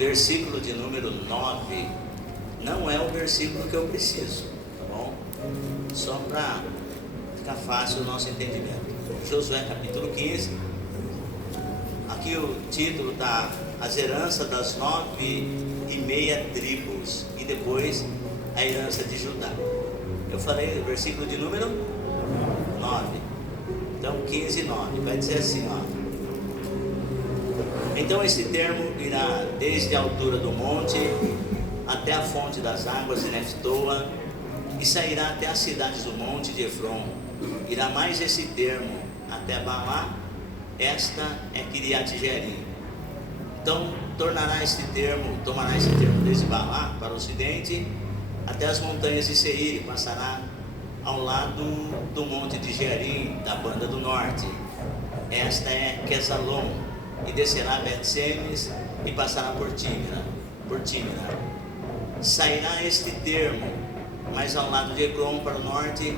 versículo de número 9 não é o versículo que eu preciso, tá bom? Só para ficar fácil o nosso entendimento. Josué capítulo 15, aqui o título está As heranças das 9,5 tribos e depois a herança de Judá. Eu falei o versículo de número 9, então 15, 9, vai dizer assim, ó: então esse termo irá desde a altura do monte até a fonte das águas de Neftoa, e sairá até as cidades do monte de Efron. Irá mais esse termo até Baalá, esta é Kiriat Jearim. Então tomará este termo desde Baalá para o ocidente até as montanhas de Seir, e passará ao lado do monte de Jearim, da banda do norte. Esta é Quesalom, e descerá a Bet-Semes e passará por Tímina. Sairá este termo mais ao lado de Ecrom para o norte,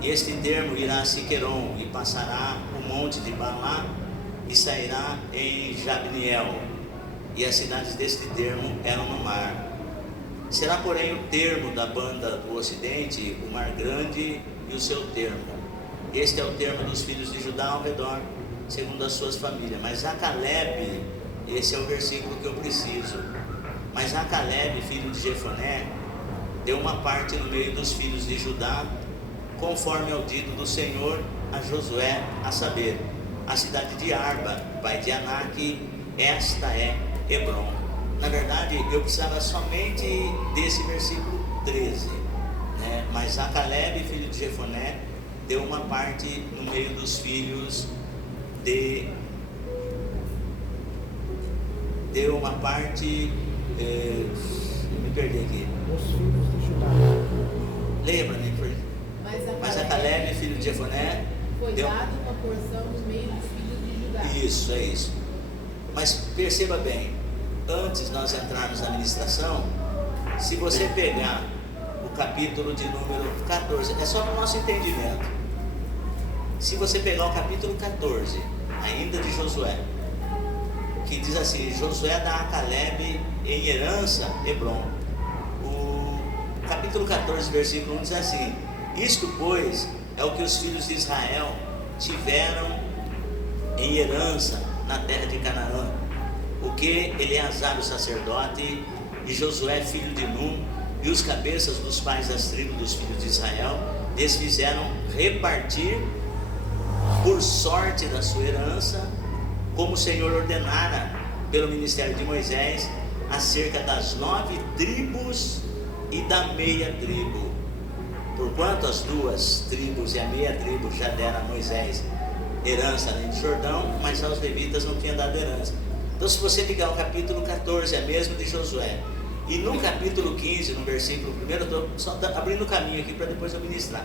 e este termo irá a Siqueron e passará o monte de Baalá e sairá em Jabniel, e as cidades deste termo eram no mar. Será porém o termo da banda do ocidente, o mar grande e o seu termo. Este é o termo dos filhos de Judá ao redor, segundo as suas famílias. Mas a Caleb, esse é o versículo que eu preciso, mas a Caleb, filho de Jefoné, deu uma parte no meio dos filhos de Judá, conforme ao dito do Senhor a Josué, a saber, a cidade de Arba, pai de Anak, esta é Hebron. Na verdade, eu precisava somente desse versículo 13, né? Mas a Caleb, filho de Jefoné, deu uma parte no meio dos filhos de... Deu uma parte... me perdi aqui. Os filhos de Judá. Leia para mim, por favor. Mas a Caleb, filho de Jefoné, foi deu... dado uma porção no meio dos filhos de Judá. Isso, é isso. Mas perceba bem, antes de nós entrarmos na ministração, se você pegar o capítulo de número 14, é só para o nosso entendimento. Se você pegar o capítulo 14, ainda de Josué, que diz assim: Josué dá a Caleb em herança Hebron. O capítulo 14, versículo 1 diz assim: isto, pois, é o que os filhos de Israel tiveram em herança na terra de Canaã, o que Eleazar o sacerdote e Josué filho de Num e os cabeças dos pais das tribos dos filhos de Israel lhes fizeram repartir por sorte da sua herança, como o Senhor ordenara pelo ministério de Moisés, acerca das 9 tribos e da meia tribo. Porquanto as 2 tribos e a meia tribo já deram a Moisés herança além de Jordão, mas aos levitas não tinha dado herança. Então, se você pegar o capítulo 14, é mesmo de Josué, e no capítulo 15, no versículo 1, eu estou só abrindo o caminho aqui para depois eu ministrar.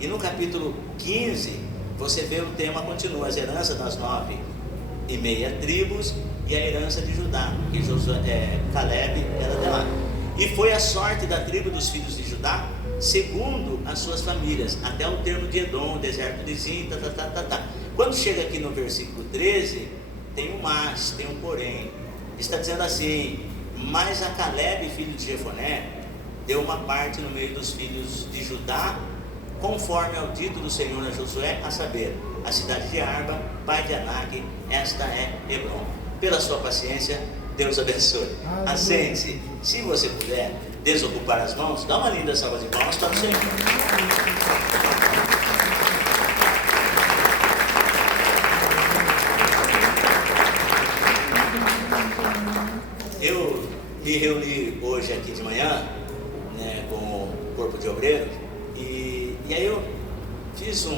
E no capítulo 15, você vê o tema continua: as heranças das 9,5 tribos e a herança de Judá, que Caleb era de lá. E foi a sorte da tribo dos filhos de Judá, segundo as suas famílias, até o termo de Edom, o deserto de Zin, Quando chega aqui no versículo 13, tem um mas, tem um porém. Está dizendo assim: mas a Caleb, filho de Jefoné, deu uma parte no meio dos filhos de Judá, conforme ao dito do Senhor a Josué, a saber, a cidade de Arba, pai de Anak, esta é Hebron. Pela sua paciência, Deus abençoe. Assente-se, se você puder desocupar as mãos, dá uma linda salva de palmas para o Senhor. Eu me reuni hoje aqui de manhã, né, com o corpo de obreiro, e aí eu fiz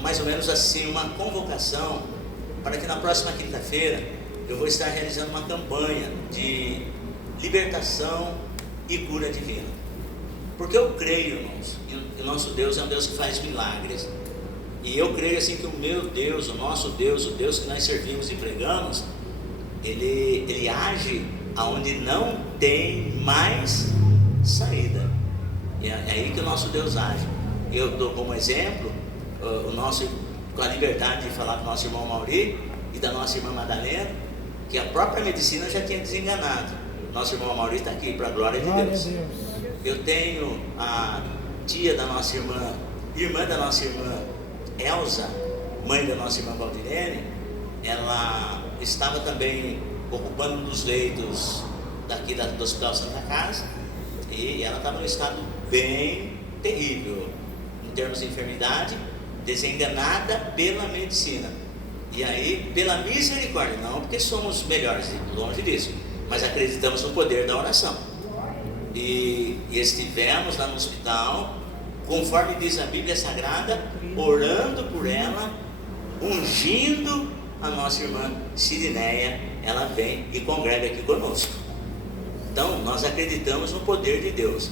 mais ou menos assim, uma convocação para que na próxima quinta-feira eu vou estar realizando uma campanha de libertação e cura divina, porque eu creio, irmãos, que o nosso Deus é um Deus que faz milagres, e eu creio assim que o meu Deus, o nosso Deus, o Deus que nós servimos e pregamos, ele age aonde não tem mais saída. É aí que o nosso Deus age. Eu dou como exemplo com a liberdade de falar com o nosso irmão Mauri e da nossa irmã Madalena, que a própria medicina já tinha desenganado. Nosso irmão Maurício está aqui, para a glória de Deus. Eu tenho a tia da nossa irmã da nossa irmã Elza, mãe da nossa irmã Valdirene. Ela estava também ocupando um dos leitos daqui do Hospital Santa Casa, e ela estava num estado bem terrível, em termos de enfermidade, desenganada pela medicina. E aí, pela misericórdia, não porque somos melhores, longe disso, mas acreditamos no poder da oração. E estivemos lá no hospital, conforme diz a Bíblia Sagrada, orando por ela, ungindo a nossa irmã Sirineia. Ela vem e congrega aqui conosco. Então, nós acreditamos no poder de Deus.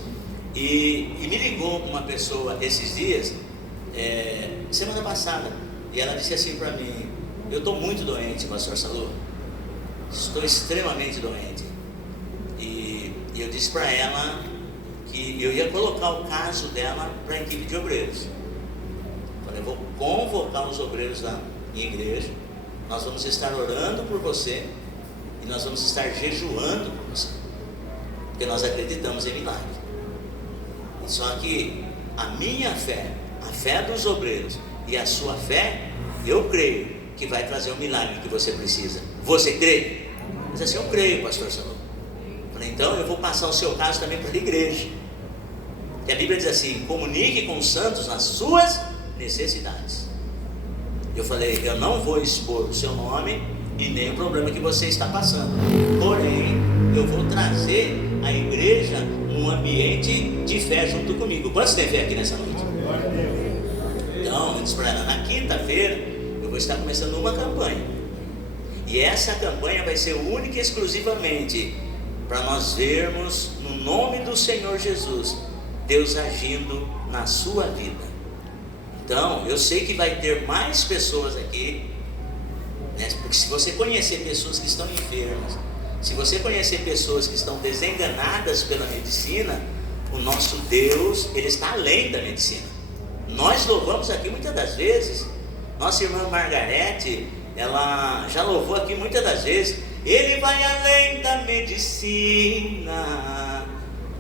E me ligou uma pessoa esses dias, semana passada, e ela disse assim para mim: eu estou muito doente, pastor Salô, estou extremamente doente. E eu disse para ela que eu ia colocar o caso dela para a equipe de obreiros. Falei: eu vou convocar os obreiros da minha igreja, nós vamos estar orando por você, e nós vamos estar jejuando por você, porque nós acreditamos em milagre. Só que a minha fé, a fé dos obreiros e a sua fé, eu creio que vai trazer o milagre que você precisa. Você crê? Diz assim: eu creio, pastor Salomão. Falei: então eu vou passar o seu caso também para a igreja, que a Bíblia diz assim: comunique com os santos nas suas necessidades. Eu falei: eu não vou expor o seu nome e nem o problema que você está passando, porém eu vou trazer a igreja num ambiente de fé junto comigo. Quantos têm fé aqui nessa noite? Então, eu disse para ela: na quinta-feira eu vou estar começando uma campanha, e essa campanha vai ser única e exclusivamente para nós vermos, no nome do Senhor Jesus, Deus agindo na sua vida. Então, eu sei que vai ter mais pessoas aqui, né? Porque se você conhecer pessoas que estão enfermas, se você conhecer pessoas que estão desenganadas pela medicina, o nosso Deus, Ele está além da medicina. Nós louvamos aqui muitas das vezes, nossa irmã Margarete, ela já louvou aqui muitas das vezes: Ele vai além da medicina.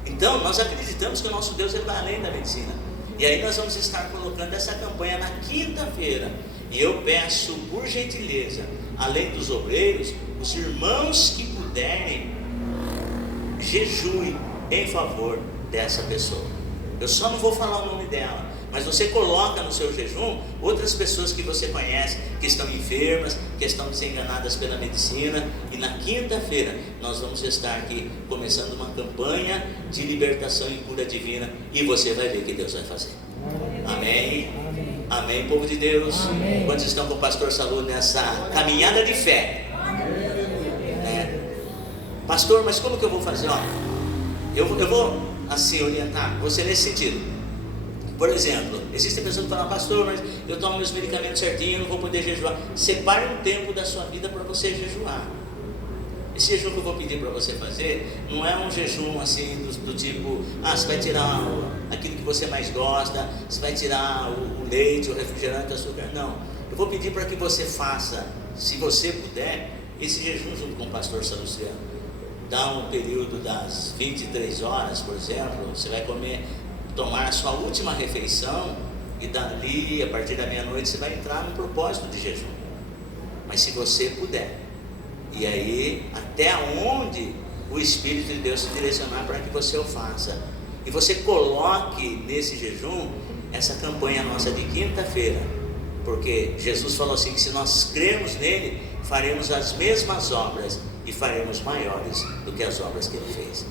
Então, nós acreditamos que o nosso Deus, Ele vai além da medicina. E aí nós vamos estar colocando essa campanha na quinta-feira. E eu peço, por gentileza, além dos obreiros, os irmãos que puderem, jejue em favor dessa pessoa. Eu só não vou falar o nome dela, mas você coloca no seu jejum outras pessoas que você conhece, que estão enfermas, que estão desenganadas pela medicina. E na quinta-feira nós vamos estar aqui começando uma campanha de libertação e cura divina, e você vai ver o que Deus vai fazer. Amém? Amém, amém, povo de Deus. Amém. Quantos estão com o pastor Salô nessa caminhada de fé? Pastor, mas como que eu vou fazer? Ó, eu vou assim orientar você nesse sentido. Por exemplo, existem pessoas que falam: pastor, mas eu tomo meus medicamentos certinho, eu não vou poder jejuar. Separe um tempo da sua vida para você jejuar. Esse jejum que eu vou pedir para você fazer não é um jejum assim do tipo: você vai tirar aquilo que você mais gosta, você vai tirar o leite, o refrigerante, o açúcar. Não, eu vou pedir para que você faça, se você puder, esse jejum junto com o pastor Salustiano. Dá um período das 23 horas, por exemplo, você vai tomar a sua última refeição, e dali, a partir da meia-noite, você vai entrar no propósito de jejum. Mas se você puder, e aí até onde o Espírito de Deus te direcionar para que você o faça, e você coloque nesse jejum essa campanha nossa de quinta-feira, porque Jesus falou assim, que se nós cremos nele, faremos as mesmas obras e faremos maiores do que as obras que ele fez.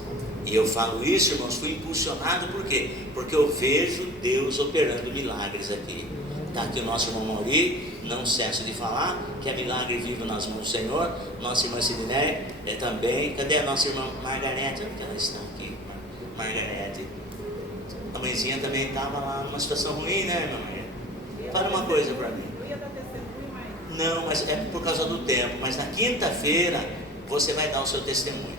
E eu falo isso, irmãos, fui impulsionado. Por quê? Porque eu vejo Deus operando milagres aqui. Está aqui o nosso irmão Mauri, não cesso de falar que é milagre vivo nas mãos do Senhor. Nossa irmã Sidney também. Cadê a nossa irmã Margarete? Onde ela está aqui? Margarete. A mãezinha também estava lá numa situação ruim, né, irmã Maria? Fala uma coisa para mim. Não, mas é por causa do tempo. Mas na quinta-feira você vai dar o seu testemunho.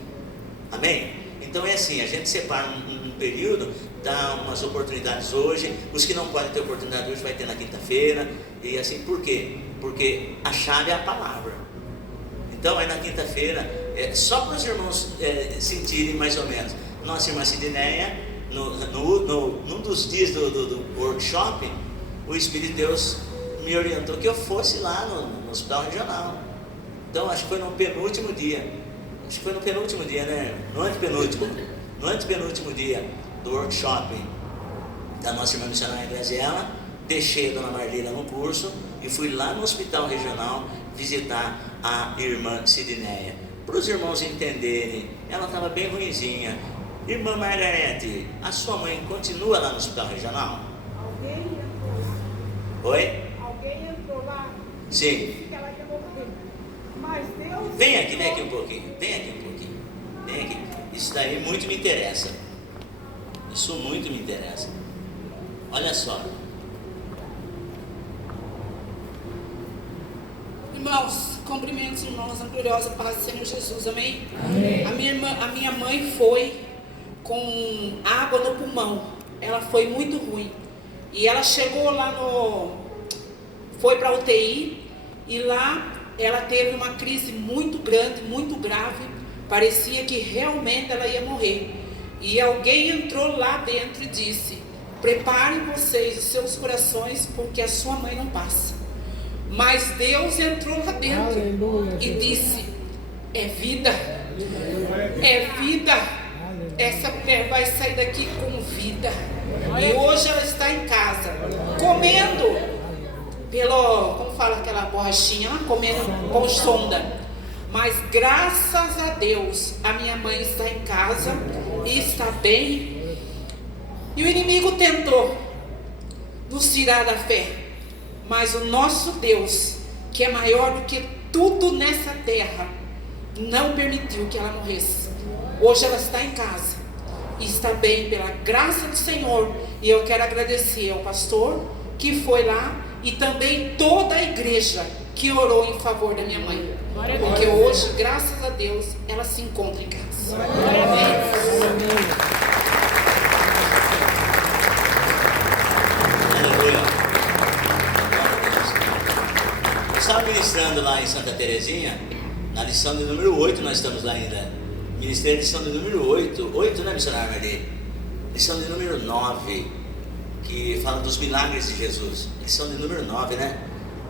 Amém? Então é assim, a gente separa um período, dá umas oportunidades hoje, os que não podem ter oportunidade hoje vai ter na quinta-feira, e assim, por quê? Porque a chave é a palavra. Então aí na quinta-feira, só para os irmãos sentirem mais ou menos, nossa irmã Sidineia, num dos dias do workshop, o Espírito de Deus me orientou que eu fosse lá no hospital regional. Então acho que foi no penúltimo dia, né? No antepenúltimo dia do workshop da nossa irmã missionária Graziela, deixei a dona Marlila no curso e fui lá no hospital regional visitar a irmã Sidineia, para os irmãos entenderem. Ela estava bem ruinzinha. Irmã Margarete, a sua mãe continua lá no hospital regional? Alguém entrou lá. Oi? Alguém entrou lá. Sim. Disse que ela ia morrer. Mas Deus. Vem aqui um pouquinho. Vem aqui. Isso daí muito me interessa. Olha só. Irmãos, cumprimento os irmãos na gloriosa paz do Senhor Jesus, amém? Amém. A minha mãe foi com água no pulmão, ela foi muito ruim, e ela chegou lá foi para a UTI, e lá ela teve uma crise muito grande, muito grave, parecia que realmente ela ia morrer, e alguém entrou lá dentro e disse: preparem vocês os seus corações, porque a sua mãe não passa. Mas Deus entrou lá dentro, aleluia, e disse: é vida, é vida, essa mulher vai sair daqui com vida. E hoje ela está em casa, comendo como fala aquela borrachinha, comendo com sonda. Mas graças a Deus, a minha mãe está em casa e está bem. E o inimigo tentou nos tirar da fé, mas o nosso Deus, que é maior do que tudo nessa terra, não permitiu que ela morresse. Hoje ela está em casa e está bem pela graça do Senhor. E eu quero agradecer ao pastor que foi lá e também toda a igreja que orou em favor da minha mãe, porque hoje, graças a Deus, ela se encontra em casa. Estava ministrando lá em Santa Terezinha, na lição de número 8, nós estamos lá ainda. Ministrei a lição de número 8, né, missionário Marli? Lição de número 9, que fala dos milagres de Jesus. Lição de número 9, né?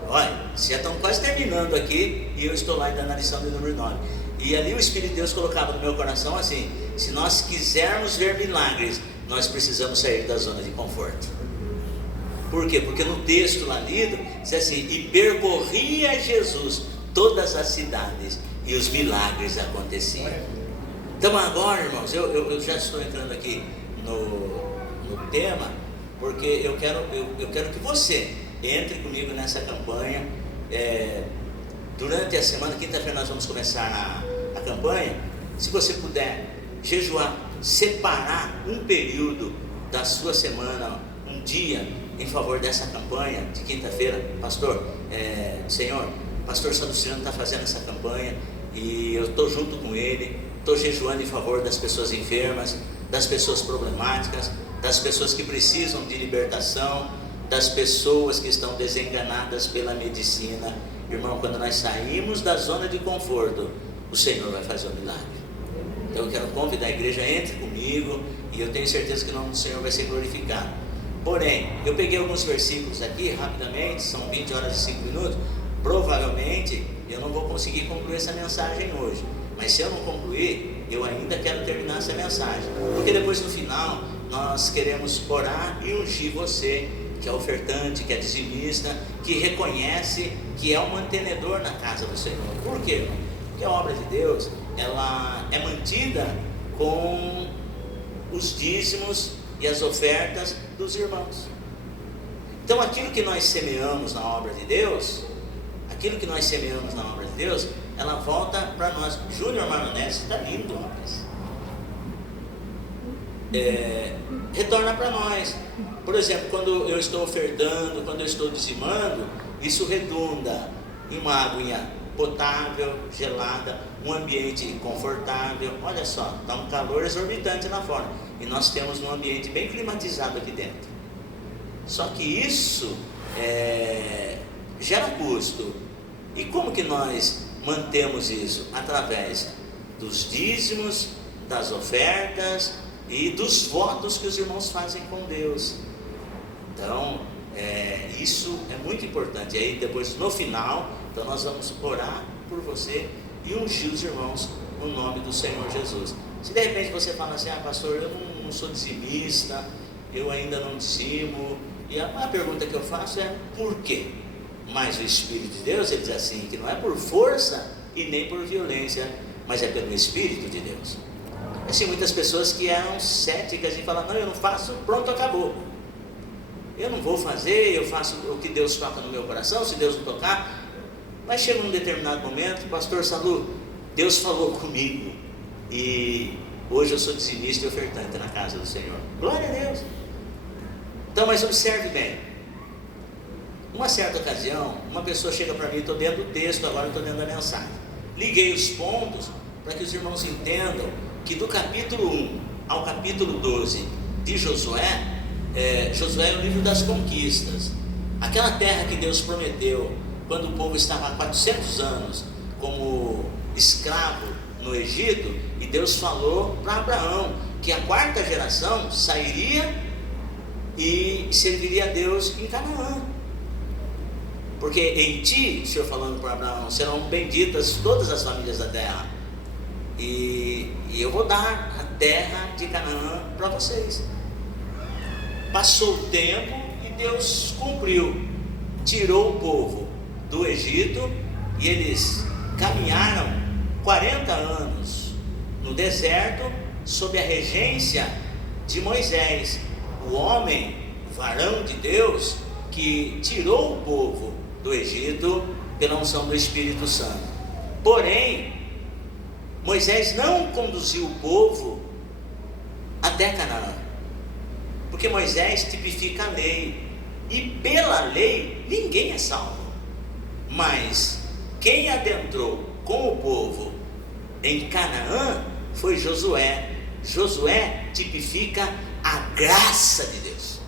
Olha, já estão quase terminando aqui e eu estou lá ainda na lição de número 9. E ali o Espírito de Deus colocava no meu coração assim: se nós quisermos ver milagres, nós precisamos sair da zona de conforto. Por quê? Porque no texto lá lido, diz assim: e percorria Jesus todas as cidades e os milagres aconteciam. Então agora, irmãos, eu já estou entrando aqui no tema, porque eu quero que você entre comigo nessa campanha. Durante a semana, quinta-feira nós vamos começar a campanha. Se você puder jejuar, separar um período da sua semana, um dia, em favor dessa campanha de quinta-feira. Pastor, Senhor, pastor Saluciano está fazendo essa campanha e eu estou junto com ele, estou jejuando em favor das pessoas enfermas, das pessoas problemáticas, das pessoas que precisam de libertação, das pessoas que estão desenganadas pela medicina. Irmão, quando nós saímos da zona de conforto, o Senhor vai fazer um milagre. Então eu quero convidar a igreja, entre comigo, e eu tenho certeza que o nome do Senhor vai ser glorificado. Porém, eu peguei alguns versículos aqui rapidamente, são 20 horas e 5 minutos. Provavelmente eu não vou conseguir concluir essa mensagem hoje, mas se eu não concluir, eu ainda quero terminar essa mensagem, porque depois no final nós queremos orar e ungir você, que é ofertante, que é dizimista, que reconhece que é um mantenedor na casa do Senhor. Por quê? Porque a obra de Deus, ela é mantida com os dízimos e as ofertas dos irmãos. Então aquilo que nós semeamos na obra de Deus, ela volta para nós. Júnior Maronese está lindo, rapaz. Retorna para nós. Por exemplo, quando eu estou ofertando, quando eu estou dizimando, isso redunda em uma aguinha potável, gelada, um ambiente confortável. Olha só, está um calor exorbitante lá fora e nós temos um ambiente bem climatizado aqui dentro. Só que isso gera custo. E como que nós mantemos isso? Através dos dízimos, das ofertas e dos votos que os irmãos fazem com Deus. Então, isso é muito importante. E aí depois, no final, então nós vamos orar por você e ungir os irmãos no nome do Senhor Jesus. Se de repente você fala assim, pastor, eu não sou dizimista, eu ainda não dizimo, e a pergunta que eu faço é, por quê? Mas o Espírito de Deus, ele diz assim, que não é por força e nem por violência, mas é pelo Espírito de Deus. Assim, muitas pessoas que eram céticas e falam, não, eu não faço, pronto, acabou. Eu não vou fazer, eu faço o que Deus toca no meu coração, se Deus não tocar. Mas chega um determinado momento, pastor Salu, Deus falou comigo, e hoje eu sou dizimista e ofertante na casa do Senhor. Glória a Deus. Então, mas observe bem. Uma certa ocasião, uma pessoa chega para mim, estou dentro do texto, agora estou dentro da mensagem. Liguei os pontos para que os irmãos entendam que do capítulo 1 ao capítulo 12 de Josué, Josué é o livro das conquistas. Aquela terra que Deus prometeu quando o povo estava há 400 anos como escravo no Egito, e Deus falou para Abraão que a quarta geração sairia e serviria a Deus em Canaã, porque em ti, o Senhor falando para Abraão, serão benditas todas as famílias da terra, e eu vou dar a terra de Canaã para vocês. Passou o tempo e Deus cumpriu, tirou o povo do Egito, e eles caminharam 40 anos no deserto sob a regência de Moisés, o homem, o varão de Deus, que tirou o povo do Egito pela unção do Espírito Santo. Porém, Moisés não conduziu o povo até Canaã, porque Moisés tipifica a lei, e pela lei ninguém é salvo. Mas quem adentrou com o povo em Canaã foi Josué. Josué tipifica a graça de Deus.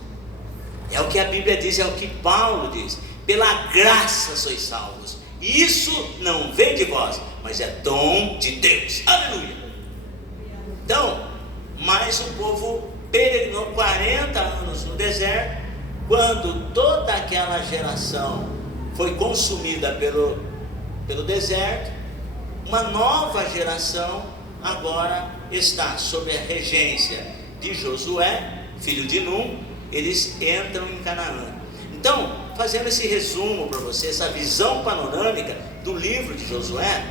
É o que a Bíblia diz, é o que Paulo diz: pela graça sois salvos. Isso não vem de vós, mas é dom de Deus. Aleluia. Então, mas o povo peregrinou 40 anos no deserto. Quando toda aquela geração foi consumida pelo deserto, uma nova geração agora está sob a regência de Josué, filho de Num. Eles entram em Canaã. Então, fazendo esse resumo para você, essa visão panorâmica do livro de Josué,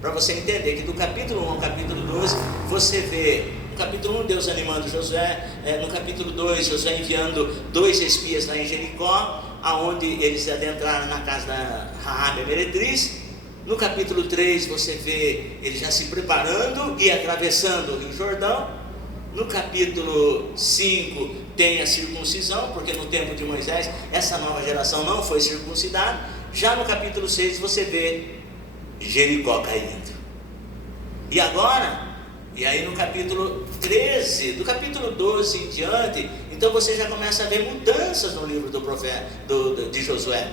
para você entender que do capítulo 1 ao capítulo 12, você vê no capítulo 1 Deus animando Josué, no capítulo 2 Josué enviando 2 espias lá em Jericó, aonde eles adentraram na casa da Raabe, a meretriz. No capítulo 3 você vê ele já se preparando e atravessando o Rio Jordão. No capítulo 5 tem a circuncisão, porque no tempo de Moisés essa nova geração não foi circuncidada. Já no capítulo 6 você vê Jericó caindo. E agora, e aí no capítulo 13, do capítulo 12 em diante, então você já começa a ver mudanças no livro do profeta de Josué.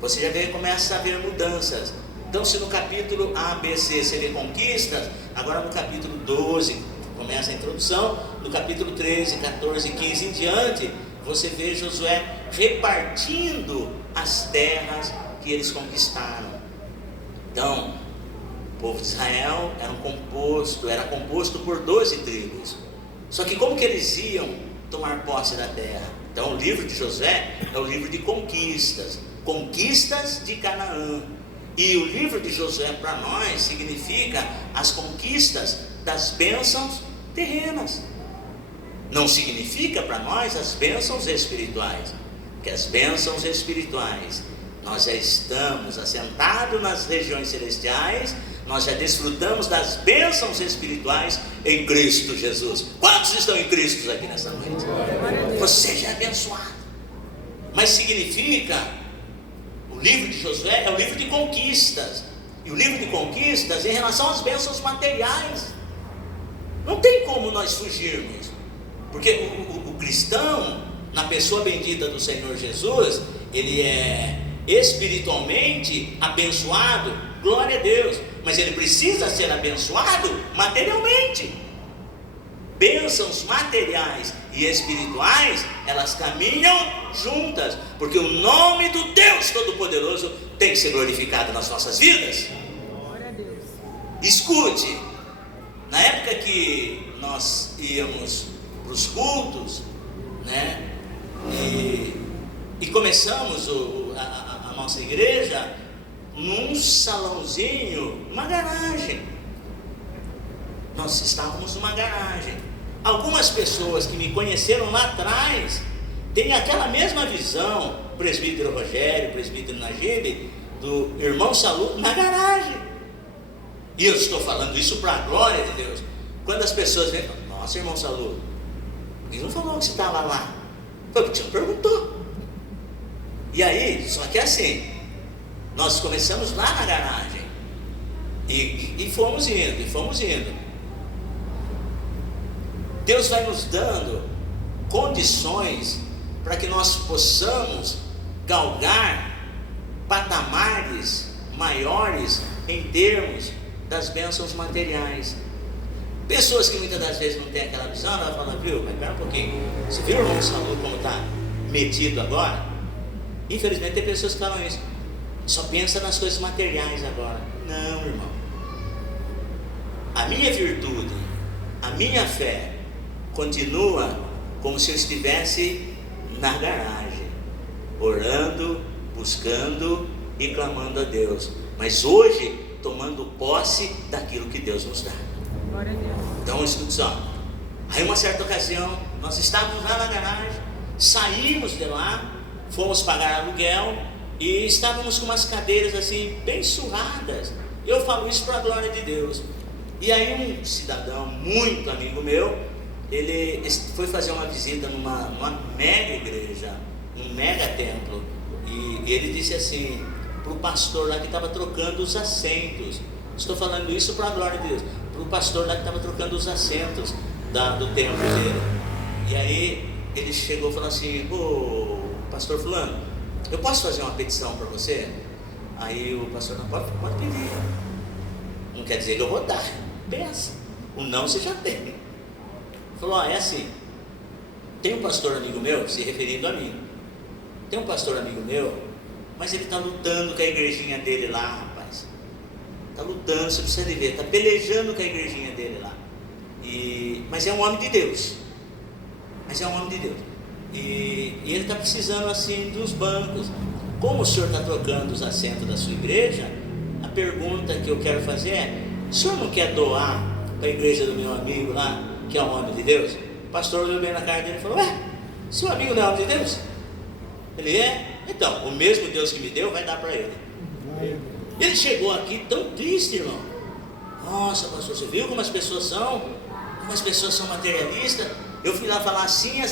Você já começa a ver mudanças. Então, se no capítulo A, B, C você vê conquistas, agora no capítulo 12 começa a introdução, no capítulo 13, 14 e 15 em diante, você vê Josué repartindo as terras que eles conquistaram. Então, o povo de Israel era composto por 12 tribos. Só que como que eles iam tomar posse da terra? Então o livro de Josué é o livro de conquistas de Canaã. E o livro de Josué para nós significa as conquistas das bênçãos terrenas. Não significa para nós as bênçãos espirituais, porque as bênçãos espirituais, nós já estamos assentados nas regiões celestiais, nós já desfrutamos das bênçãos espirituais em Cristo Jesus. Quantos estão em Cristo aqui nessa noite? Você já é abençoado. Mas significa, o livro de Josué é o livro de conquistas, e o livro de conquistas em relação às bênçãos materiais. Não tem como nós fugirmos, porque o cristão, na pessoa bendita do Senhor Jesus, ele é espiritualmente abençoado glória a Deus, mas ele precisa ser abençoado materialmente. Bênçãos materiais e espirituais, elas caminham juntas, porque o nome do Deus Todo-Poderoso tem que ser glorificado nas nossas vidas. Glória a Deus. Escute, na época que nós íamos para os cultos, né, e começamos a nossa igreja num salãozinho, numa garagem. Nós estávamos numa garagem. Algumas pessoas que me conheceram lá atrás têm aquela mesma visão, presbítero Rogério, presbítero Najib, do irmão Salu, na garagem. E eu estou falando isso para a glória de Deus. Quando as pessoas vêm, nossa, irmão Salu, ele não falou que você estava lá. Foi porque você não perguntou. E aí, só que é assim, nós começamos lá na garagem e fomos indo. Deus vai nos dando condições para que nós possamos galgar patamares maiores em termos das bênçãos materiais. Pessoas que muitas das vezes não têm aquela visão, ela fala, viu, mas espera um pouquinho, você viu o irmão Salu como está metido agora? Infelizmente tem pessoas que falam isso, só pensa nas coisas materiais agora. Não, irmão, a minha virtude, a minha fé continua como se eu estivesse na garagem, orando, buscando e clamando a Deus, mas hoje tomando posse daquilo que Deus nos dá. Glória a Deus. Então escute só. Aí uma certa ocasião, nós estávamos lá na garagem, saímos de lá, fomos pagar aluguel e estávamos com umas cadeiras assim, bem surradas. Eu falo isso para a glória de Deus. E aí um cidadão muito amigo meu, ele foi fazer uma visita numa mega igreja, num mega templo, e ele disse assim para o pastor lá que estava trocando os assentos, estou falando isso para a glória de Deus, para o pastor lá que estava trocando os assentos do templo dele. E aí ele chegou e falou assim, ô pastor fulano, eu posso fazer uma petição para você? Aí o pastor, não, pode pedir, não quer dizer que eu vou dar, pensa, o não você já tem. Falou, é assim, tem um pastor amigo meu, se referindo a mim, tem um pastor amigo meu, mas ele está lutando com a igrejinha dele lá, rapaz, está lutando, você precisa de ver, está pelejando com a igrejinha dele lá, mas é um homem de Deus, e ele está precisando assim dos bancos. Como o senhor está trocando os assentos da sua igreja, a pergunta que eu quero fazer é, o senhor não quer doar para a igreja do meu amigo lá, que é um homem de Deus? O pastor olhou bem na cara dele e falou, seu amigo não é homem de Deus? Ele é? Então, o mesmo Deus que me deu vai dar para ele. Ele chegou aqui tão triste, irmão. Nossa, pastor, você viu como as pessoas são? Como as pessoas são materialistas? Eu fui lá falar assim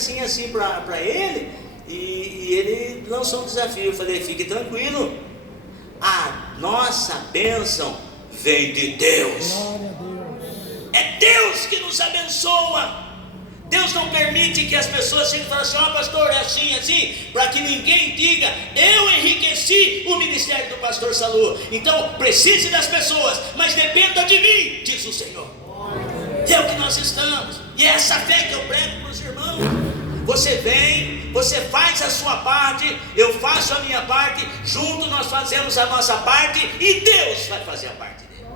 para ele, e ele lançou um desafio. Eu falei, fique tranquilo, a nossa bênção vem de Deus. É Deus que nos abençoa. Deus não permite que as pessoas cheguem e falem assim, pastor, é assim, para que ninguém diga, eu enriqueci o ministério do pastor Salu. Então, precise das pessoas, mas dependa de mim, diz o Senhor. E é o que nós estamos, e é essa fé que eu prego para os irmãos. Você vem, você faz a sua parte, eu faço a minha parte, junto nós fazemos a nossa parte, e Deus vai fazer a parte dele.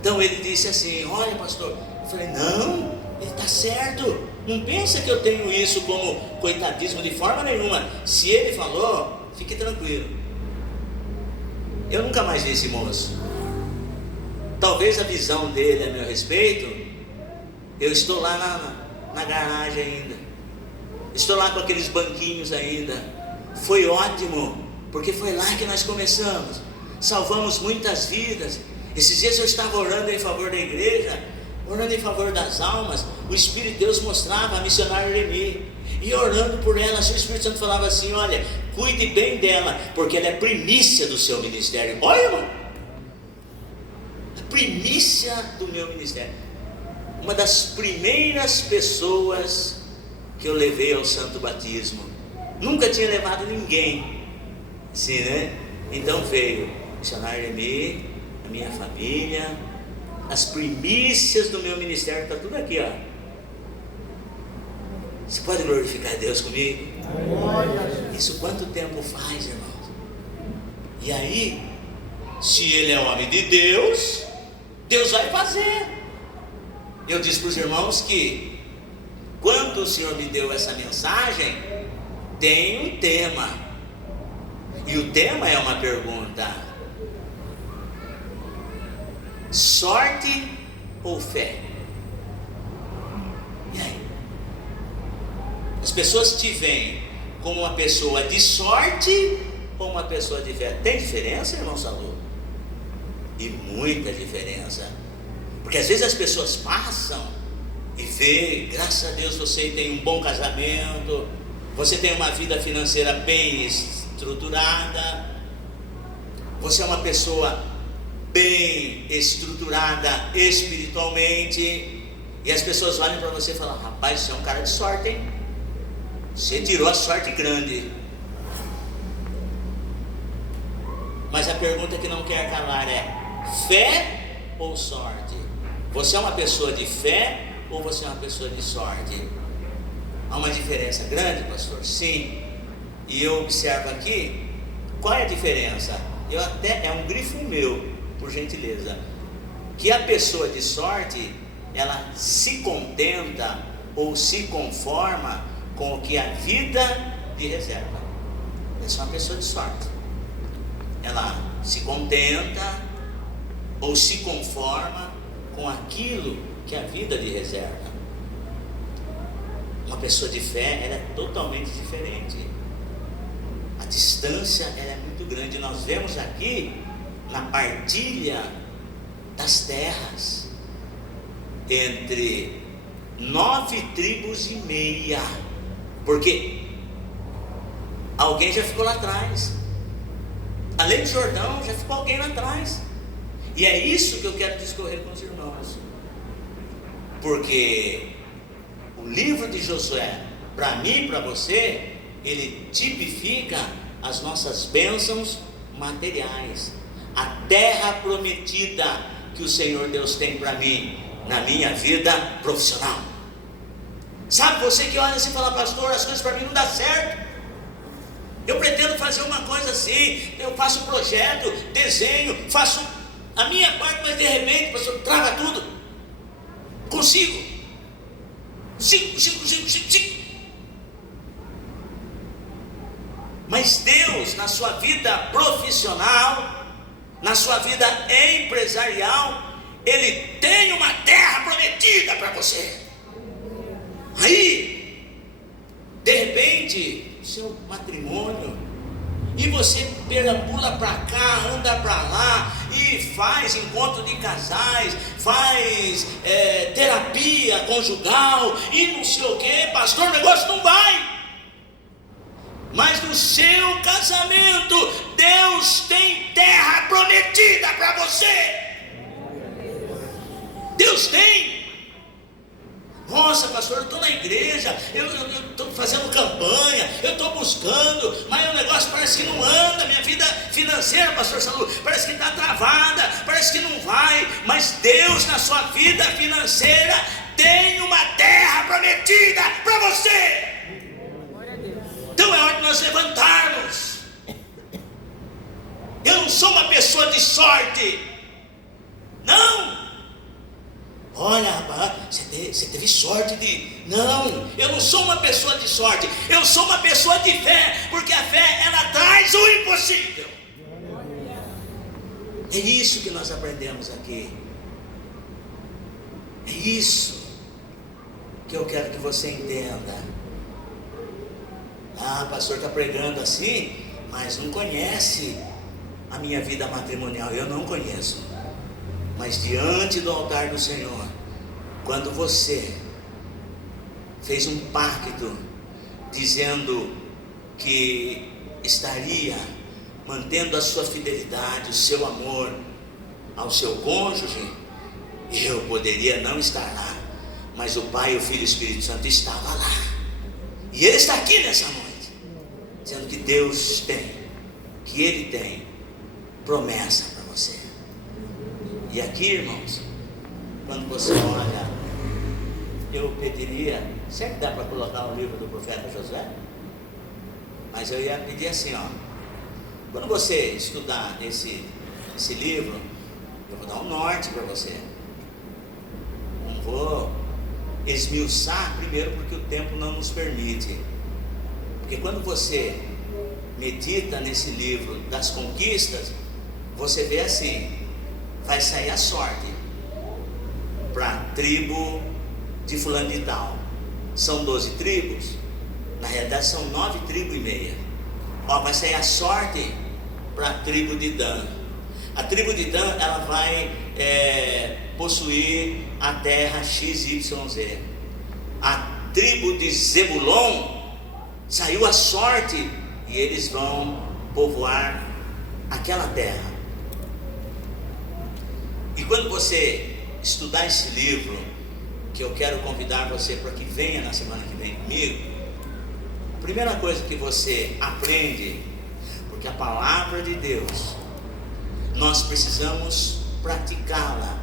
Então ele disse assim, olha pastor, eu falei, não, ele está certo, não pensa que eu tenho isso como coitadismo de forma nenhuma. Se ele falou, fique tranquilo. Eu nunca mais vi esse moço. Talvez a visão dele a meu respeito, eu estou lá na garagem ainda, estou lá com aqueles banquinhos ainda. Foi ótimo, porque foi lá que nós começamos, salvamos muitas vidas. Esses dias eu estava orando em favor da igreja, orando em favor das almas. O Espírito de Deus mostrava a missionária Remi, e orando por ela, o Espírito Santo falava assim, olha, cuide bem dela, porque ela é primícia do seu ministério. Olha, irmão, a primícia do meu ministério. Uma das primeiras pessoas que eu levei ao santo batismo, nunca tinha levado ninguém, assim, né? Então veio, missionário Emi, a minha família, as primícias do meu ministério, está tudo aqui, ó. Você pode glorificar Deus comigo? Isso quanto tempo faz, irmãos? E aí, se ele é homem de Deus, Deus vai fazer. Eu disse para os irmãos que quando o Senhor me deu essa mensagem, tem um tema, e o tema é uma pergunta: sorte ou fé? E aí? As pessoas te veem como uma pessoa de sorte ou uma pessoa de fé? Tem diferença, irmão Salu? E muita diferença. Porque às vezes as pessoas passam e vê, graças a Deus você tem um bom casamento, você tem uma vida financeira bem estruturada, você é uma pessoa bem estruturada espiritualmente, e as pessoas olham para você e falam: rapaz, você é um cara de sorte, hein? Você tirou a sorte grande. Mas a pergunta que não quer calar é: fé ou sorte? Você é uma pessoa de fé ou você é uma pessoa de sorte? Há uma diferença grande, pastor? Sim. E eu observo aqui, qual é a diferença? É um grifo meu, por gentileza, que a pessoa de sorte, ela se contenta ou se conforma com o que a vida lhe reserva. Essa é uma pessoa de sorte. Ela se contenta ou se conforma com aquilo que a vida lhe reserva. Uma pessoa de fé, ela é totalmente diferente. A distância, ela é muito grande. Nós vemos aqui na partilha das terras entre 9 tribos e meia, porque alguém já ficou lá atrás. Além do Jordão, já ficou alguém lá atrás. E é isso que eu quero discorrer com os irmãos, porque o livro de Josué, para mim e para você, ele tipifica as nossas bênçãos materiais, a terra prometida que o Senhor Deus tem para mim, na minha vida profissional. Sabe, você que olha assim e fala: pastor, as coisas para mim não dão certo, eu pretendo fazer uma coisa assim, eu faço um projeto, desenho, faço a minha parte, mas de repente, pastor, trava tudo. Consigo. Mas Deus, na sua vida profissional, na sua vida empresarial, Ele tem uma terra prometida para você. Aí, de repente, seu matrimônio, e você perambula para cá, anda para lá, e faz encontro de casais, faz terapia conjugal, e não sei o que, pastor, o negócio não vai. Mas no seu casamento, Deus tem terra prometida para você. Deus tem. Nossa, pastor, eu estou na igreja, eu estou fazendo campanha, eu estou buscando, mas o negócio parece que não anda, minha vida financeira, pastor Salu, parece que está travada, parece que não vai. Mas Deus, na sua vida financeira, tem uma terra prometida para você. Então é hora de nós levantarmos. Eu não sou uma pessoa de sorte, não. Olha, rapaz, você teve sorte de... Não, eu não sou uma pessoa de sorte, eu sou uma pessoa de fé, porque a fé, ela traz o impossível. É isso que nós aprendemos aqui. É isso que eu quero que você entenda. Ah, o pastor está pregando assim, mas não conhece a minha vida matrimonial. Eu não conheço. Mas diante do altar do Senhor, quando você fez um pacto dizendo que estaria mantendo a sua fidelidade, o seu amor ao seu cônjuge, eu poderia não estar lá, mas o Pai, o Filho e o Espírito Santo estava lá. E Ele está aqui nessa noite, dizendo que Deus tem, que Ele tem promessa para você. E aqui, irmãos, quando você olha, eu pediria, será que dá para colocar o livro do profeta Josué? Mas eu ia pedir assim, ó, quando você estudar esse livro, eu vou dar um norte para você. Não vou esmiuçar primeiro, porque o tempo não nos permite. Porque quando você medita nesse livro das conquistas, você vê assim, vai sair a sorte para a tribo de fulano de tal. São 12 tribos, na realidade são 9 tribos e meia. Ó, vai sair a sorte para a tribo de Dan. A tribo de Dan, ela vai possuir a terra XYZ. A tribo de Zebulon, saiu a sorte e eles vão povoar aquela terra. E quando você estudar esse livro, que eu quero convidar você para que venha na semana que vem comigo, a primeira coisa que você aprende, porque a palavra de Deus, nós precisamos praticá-la.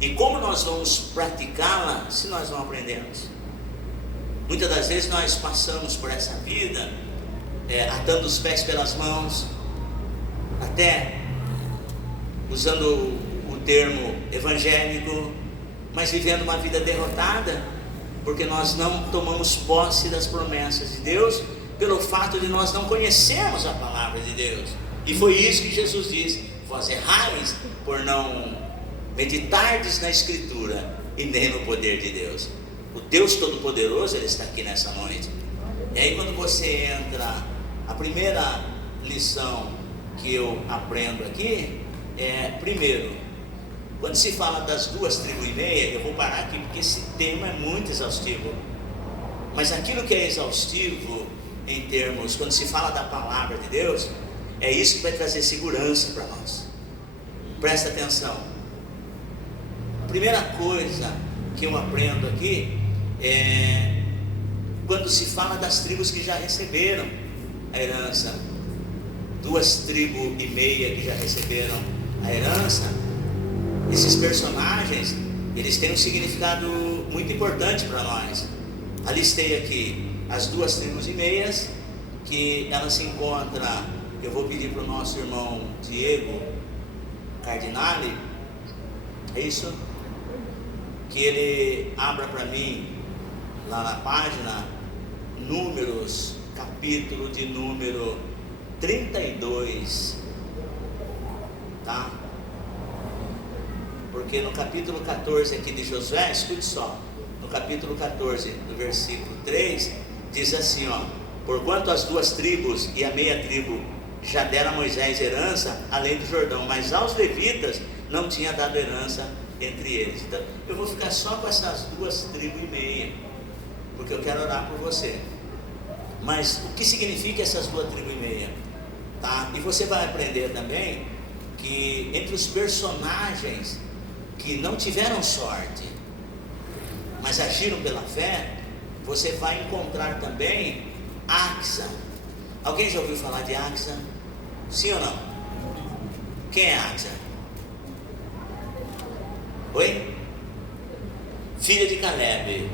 E como nós vamos praticá-la se nós não aprendemos? Muitas das vezes nós passamos por essa vida atando os pés pelas mãos, até usando o termo evangélico, mas vivendo uma vida derrotada, porque nós não tomamos posse das promessas de Deus, pelo fato de nós não conhecermos a palavra de Deus. E foi isso que Jesus disse: vós errais por não meditardes na Escritura e nem no poder de Deus. O Deus Todo-Poderoso, Ele está aqui nessa noite. E aí quando você entra, a primeira lição que eu aprendo aqui é, primeiro, quando se fala das 2 tribos e meia, eu vou parar aqui porque esse tema é muito exaustivo. Mas aquilo que é exaustivo em termos, quando se fala da palavra de Deus, é isso que vai trazer segurança para nós. Presta atenção. A primeira coisa que eu aprendo aqui é quando se fala das tribos que já receberam a herança. 2 tribos e meia que já receberam a herança. Esses personagens, eles têm um significado muito importante para nós. Alistei aqui as 2 tribos e meias, que elas se encontram. Eu vou pedir para o nosso irmão Diego Cardinale, é isso? Que ele abra para mim, lá na página, Números, capítulo de número 32, tá? Porque no capítulo 14 aqui de Josué, escute só, no capítulo 14, do versículo 3, diz assim, ó: porquanto as 2 tribos e a meia tribo já deram a Moisés herança além do Jordão, mas aos levitas não tinha dado herança entre eles. Então eu vou ficar só com essas 2 tribos e meia, porque eu quero orar por você. Mas o que significa essas 2 tribos e meia? Tá? E você vai aprender também que entre os personagens que não tiveram sorte, mas agiram pela fé, você vai encontrar também Axa. Alguém já ouviu falar de Axa? Sim ou não? Quem é Axa? Oi? Filha de Caleb.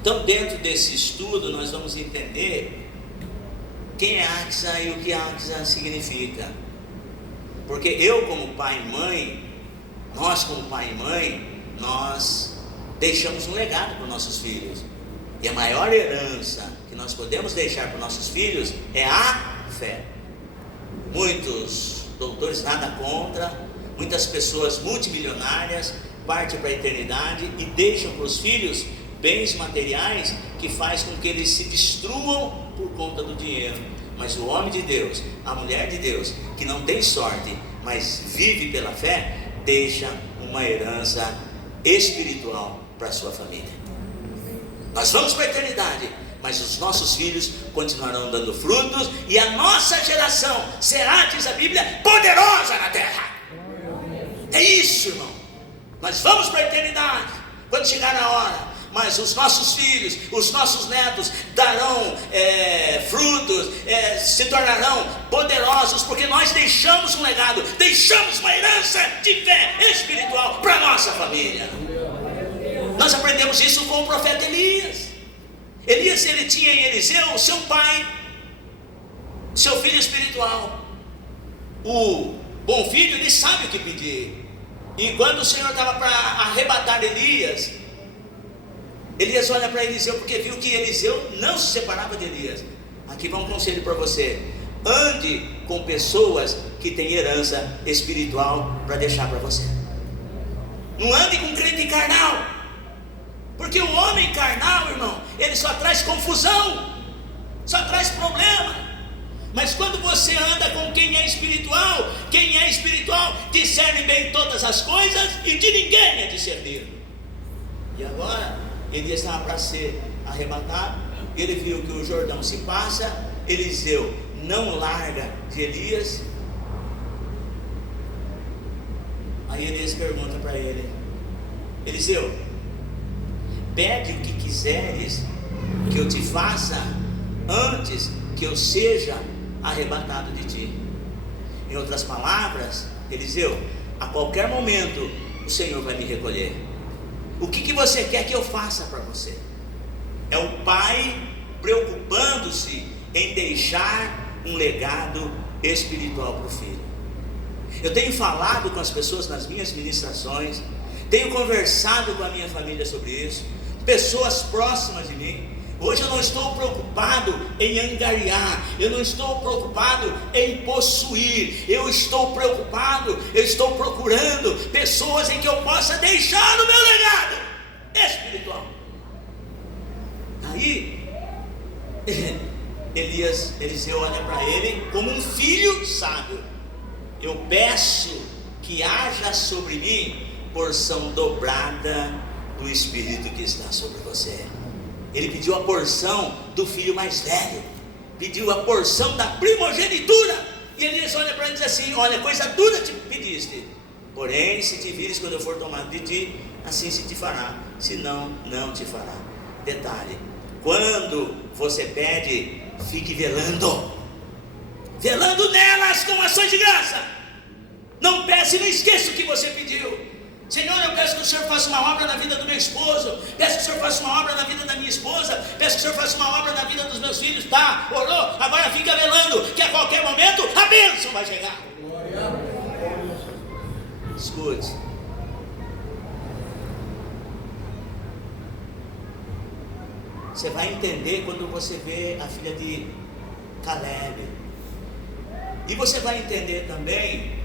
Então, dentro desse estudo, nós vamos entender quem é Axa e o que Axa significa. Porque eu, como pai e mãe, nós como pai e mãe, nós deixamos um legado para os nossos filhos. E a maior herança que nós podemos deixar para os nossos filhos é a fé. Muitos doutores, nada contra, muitas pessoas multimilionárias partem para a eternidade e deixam para os filhos bens materiais que faz com que eles se destruam por conta do dinheiro. Mas o homem de Deus, a mulher de Deus, que não tem sorte, mas vive pela fé, deixa uma herança espiritual para a sua família. Nós vamos para a eternidade, mas os nossos filhos continuarão dando frutos, e a nossa geração será, diz a Bíblia, poderosa na terra. É isso, irmão. Nós vamos para a eternidade, quando chegar a hora. mas os nossos filhos, os nossos netos darão frutos, se tornarão poderosos, porque nós deixamos um legado, deixamos uma herança de fé espiritual para a nossa família. Nós aprendemos isso com o profeta Elias. Elias, ele tinha em Eliseu seu pai, seu filho espiritual. O bom filho, ele sabe o que pedir. E quando o Senhor estava para arrebatar Elias olha para Eliseu, porque viu que Eliseu não se separava de Elias. Aqui vai um conselho para você: ande com pessoas que têm herança espiritual para deixar para você. Não ande com crente carnal, porque o homem carnal, irmão, ele só traz confusão, só traz problema. Mas quando você anda com quem é espiritual discerne bem todas as coisas e de ninguém é discernido. E agora, Elias estava para ser arrebatado, ele viu que o Jordão se passa, Eliseu não larga de Elias. Aí Elias pergunta para ele: Eliseu, pede o que quiseres que eu te faça antes que eu seja arrebatado de ti. Em outras palavras, Eliseu, a qualquer momento o Senhor vai me recolher. O que você quer que eu faça para você? É o pai preocupando-se em deixar um legado espiritual para o filho. Eu tenho falado com as pessoas nas minhas ministrações, tenho conversado com a minha família sobre isso, pessoas próximas de mim. Hoje eu não estou preocupado em angariar, eu não estou preocupado em possuir, eu estou procurando pessoas em que eu possa deixar o meu legado espiritual. Aí Eliseu olha para ele como um filho sábio: eu peço que haja sobre mim porção dobrada do Espírito que está sobre você. Ele pediu a porção do filho mais velho, pediu a porção da primogenitura. E Elias olha para ele e diz assim: olha, coisa dura te pediste, porém se te vires quando eu for tomado de ti, assim se te fará, senão não te fará. Detalhe: quando você pede, fique velando nelas com ações de graça. Não peça e não esqueça o que você pediu. Senhor, eu peço que o Senhor faça uma obra na vida do meu esposo, peço que o Senhor faça uma obra na vida da minha esposa, peço que o Senhor faça uma obra na vida dos meus filhos. Tá, orou, agora fica velando, que a qualquer momento a bênção vai chegar. Escute, você vai entender quando você vê a filha de Caleb, e você vai entender também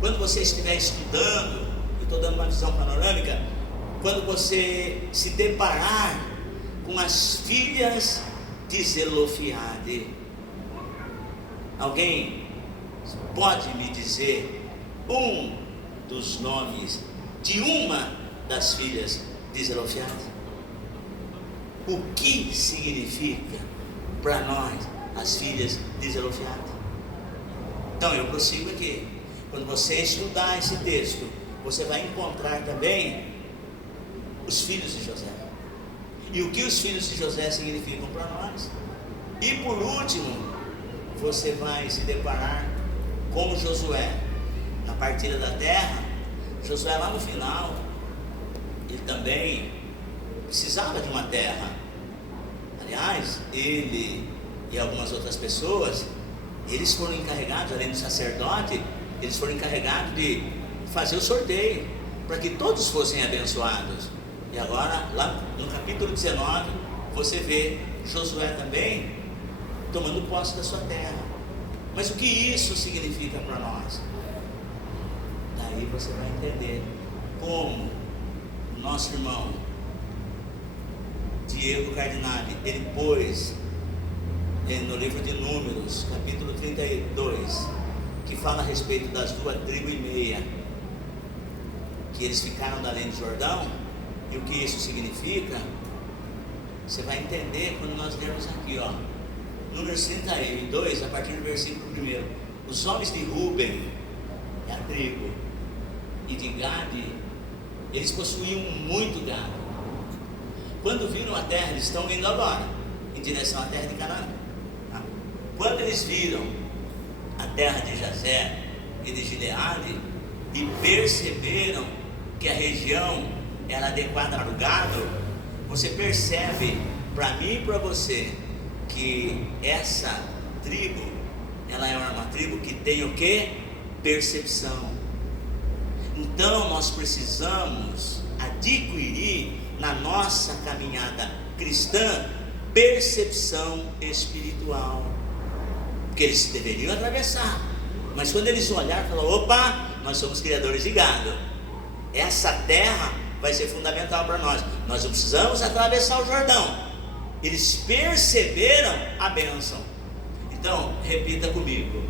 quando você estiver estudando. Estou dando uma visão panorâmica. Quando você se deparar com as filhas de Zelofeade, alguém pode me dizer um dos nomes de uma das filhas de Zelofeade? O que significa para nós as filhas de Zelofeade? Então eu prossigo aqui. Quando você estudar esse texto, você vai encontrar também os filhos de José, e o que os filhos de José significam para nós. E por último, você vai se deparar com Josué, na partida da terra. Josué, lá no final, ele também precisava de uma terra. Aliás, ele e algumas outras pessoas, eles foram encarregados, além do sacerdote, eles foram encarregados de fazer o sorteio, para que todos fossem abençoados. E agora, lá no capítulo 19, você vê Josué também tomando posse da sua terra. Mas o que isso significa para nós? Daí você vai entender como o nosso irmão Diego Cardinale, ele pôs no livro de Números, capítulo 32, que fala a respeito das 2,5 tribos, que eles ficaram da além do Jordão, e o que isso significa, você vai entender quando nós lermos aqui, ó, Números 32, a partir do versículo 1. Os homens de Ruben, a tribo, e de Gade, eles possuíam muito gado. Quando viram a terra, eles estão indo agora em direção à terra de Canaã. Quando eles viram a terra de Jazer e de Gileade e perceberam que a região era adequada para o gado, você percebe, para mim e para você, que essa tribo, ela é uma tribo que tem o que? Percepção. Então nós precisamos adquirir na nossa caminhada cristã percepção espiritual, porque eles deveriam atravessar, mas quando eles olharam, falaram: opa, nós somos criadores de gado, essa terra vai ser fundamental para nós não precisamos atravessar o Jordão. Eles perceberam a bênção. Então repita comigo,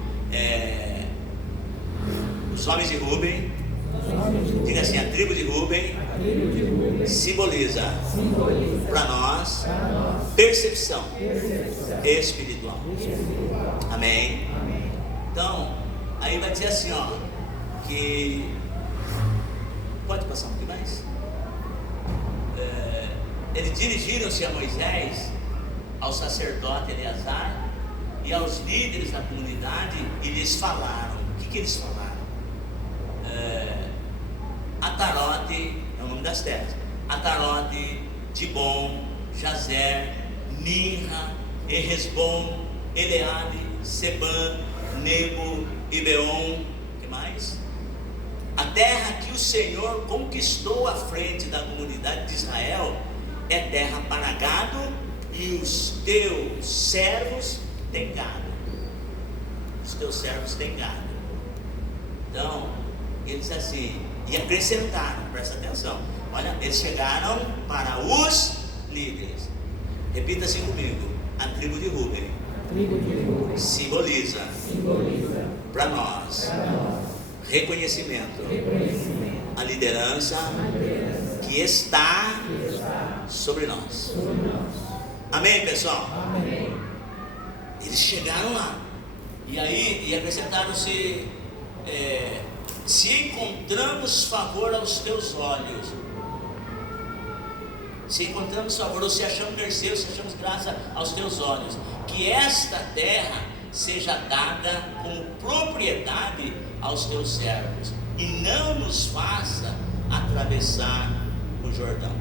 os homens de Rúben, diga assim: a tribo de Rúben simboliza para nós percepção espiritual. Amém? Então, aí vai dizer assim, ó, que pode passar um pouquinho mais? Eles dirigiram-se a Moisés, ao sacerdote Eleazar e aos líderes da comunidade e lhes falaram. O que eles falaram? Atarote é o nome das terras: Atarote, Dibon, Jazer, Minha, Erresbom, Eleade, Sebã, Nebo e Beon. O que mais? A terra que o Senhor conquistou à frente da comunidade de Israel é terra para gado, e os teus servos têm gado. Os teus servos têm gado. Então, eles assim, e acrescentaram, presta atenção, olha, eles chegaram para os líderes. Repita assim comigo: a tribo de Rúben simboliza para nós reconhecimento, a liderança que está sobre nós. Amém, pessoal? Amém. Eles chegaram lá e acrescentaram-se: se encontramos favor aos teus olhos, se encontramos favor, ou se achamos mercê, ou se achamos graça aos teus olhos, que esta terra seja dada como propriedade aos teus servos, e não nos faça atravessar o Jordão.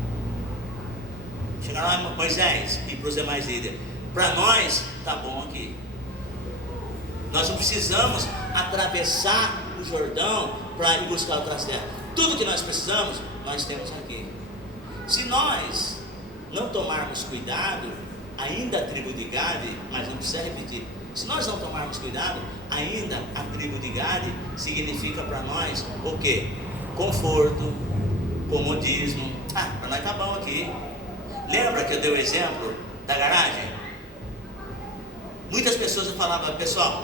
Chegaram lá Moisés e para os demais líderes: para nós está bom aqui, nós não precisamos atravessar o Jordão para ir buscar outras terras. Tudo que nós precisamos, nós temos aqui. Se nós não tomarmos cuidado, ainda a tribo de Gade, mas não precisa repetir, se nós não tomarmos cuidado, ainda a tribo de Gade significa para nós o que? Conforto, comodismo. Para nós está bom aqui. Lembra que eu dei o exemplo da garagem? Muitas pessoas falavam: pessoal,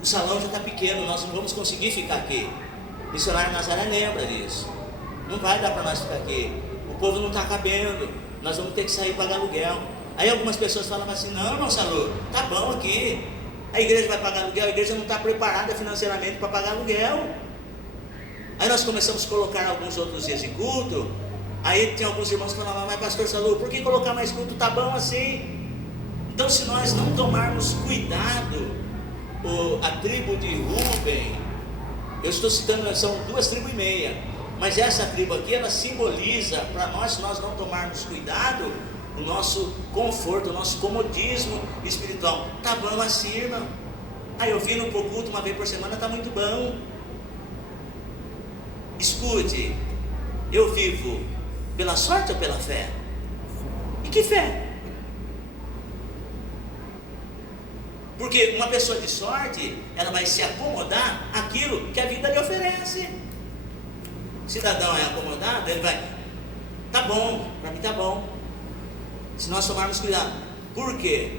o salão já está pequeno, nós não vamos conseguir ficar aqui. O missionário Nazaré lembra disso. Não vai dar para nós ficar aqui. O povo não está cabendo, nós vamos ter que sair para pagar aluguel. Aí algumas pessoas falavam assim: não, Gonçalo, tá bom aqui. A igreja vai pagar aluguel, a igreja não está preparada financeiramente para pagar aluguel. Aí nós começamos a colocar alguns outros dias de culto. Aí tem alguns irmãos que falavam: mas pastor Salu, por que colocar mais culto? Tá bom assim. Então, se nós não tomarmos cuidado, a tribo de Rúben, eu estou citando, são 2,5 tribos, mas essa tribo aqui, ela simboliza para nós, se nós não tomarmos cuidado, o nosso conforto, o nosso comodismo espiritual. Tá bom assim, irmão. Aí eu vim pro culto uma vez por semana, tá muito bom. Escute, eu vivo pela sorte ou pela fé? E que fé? Porque uma pessoa de sorte, ela vai se acomodar àquilo que a vida lhe oferece. O cidadão é acomodado, ele vai: tá bom, para mim tá bom. Se nós tomarmos cuidado. Por quê?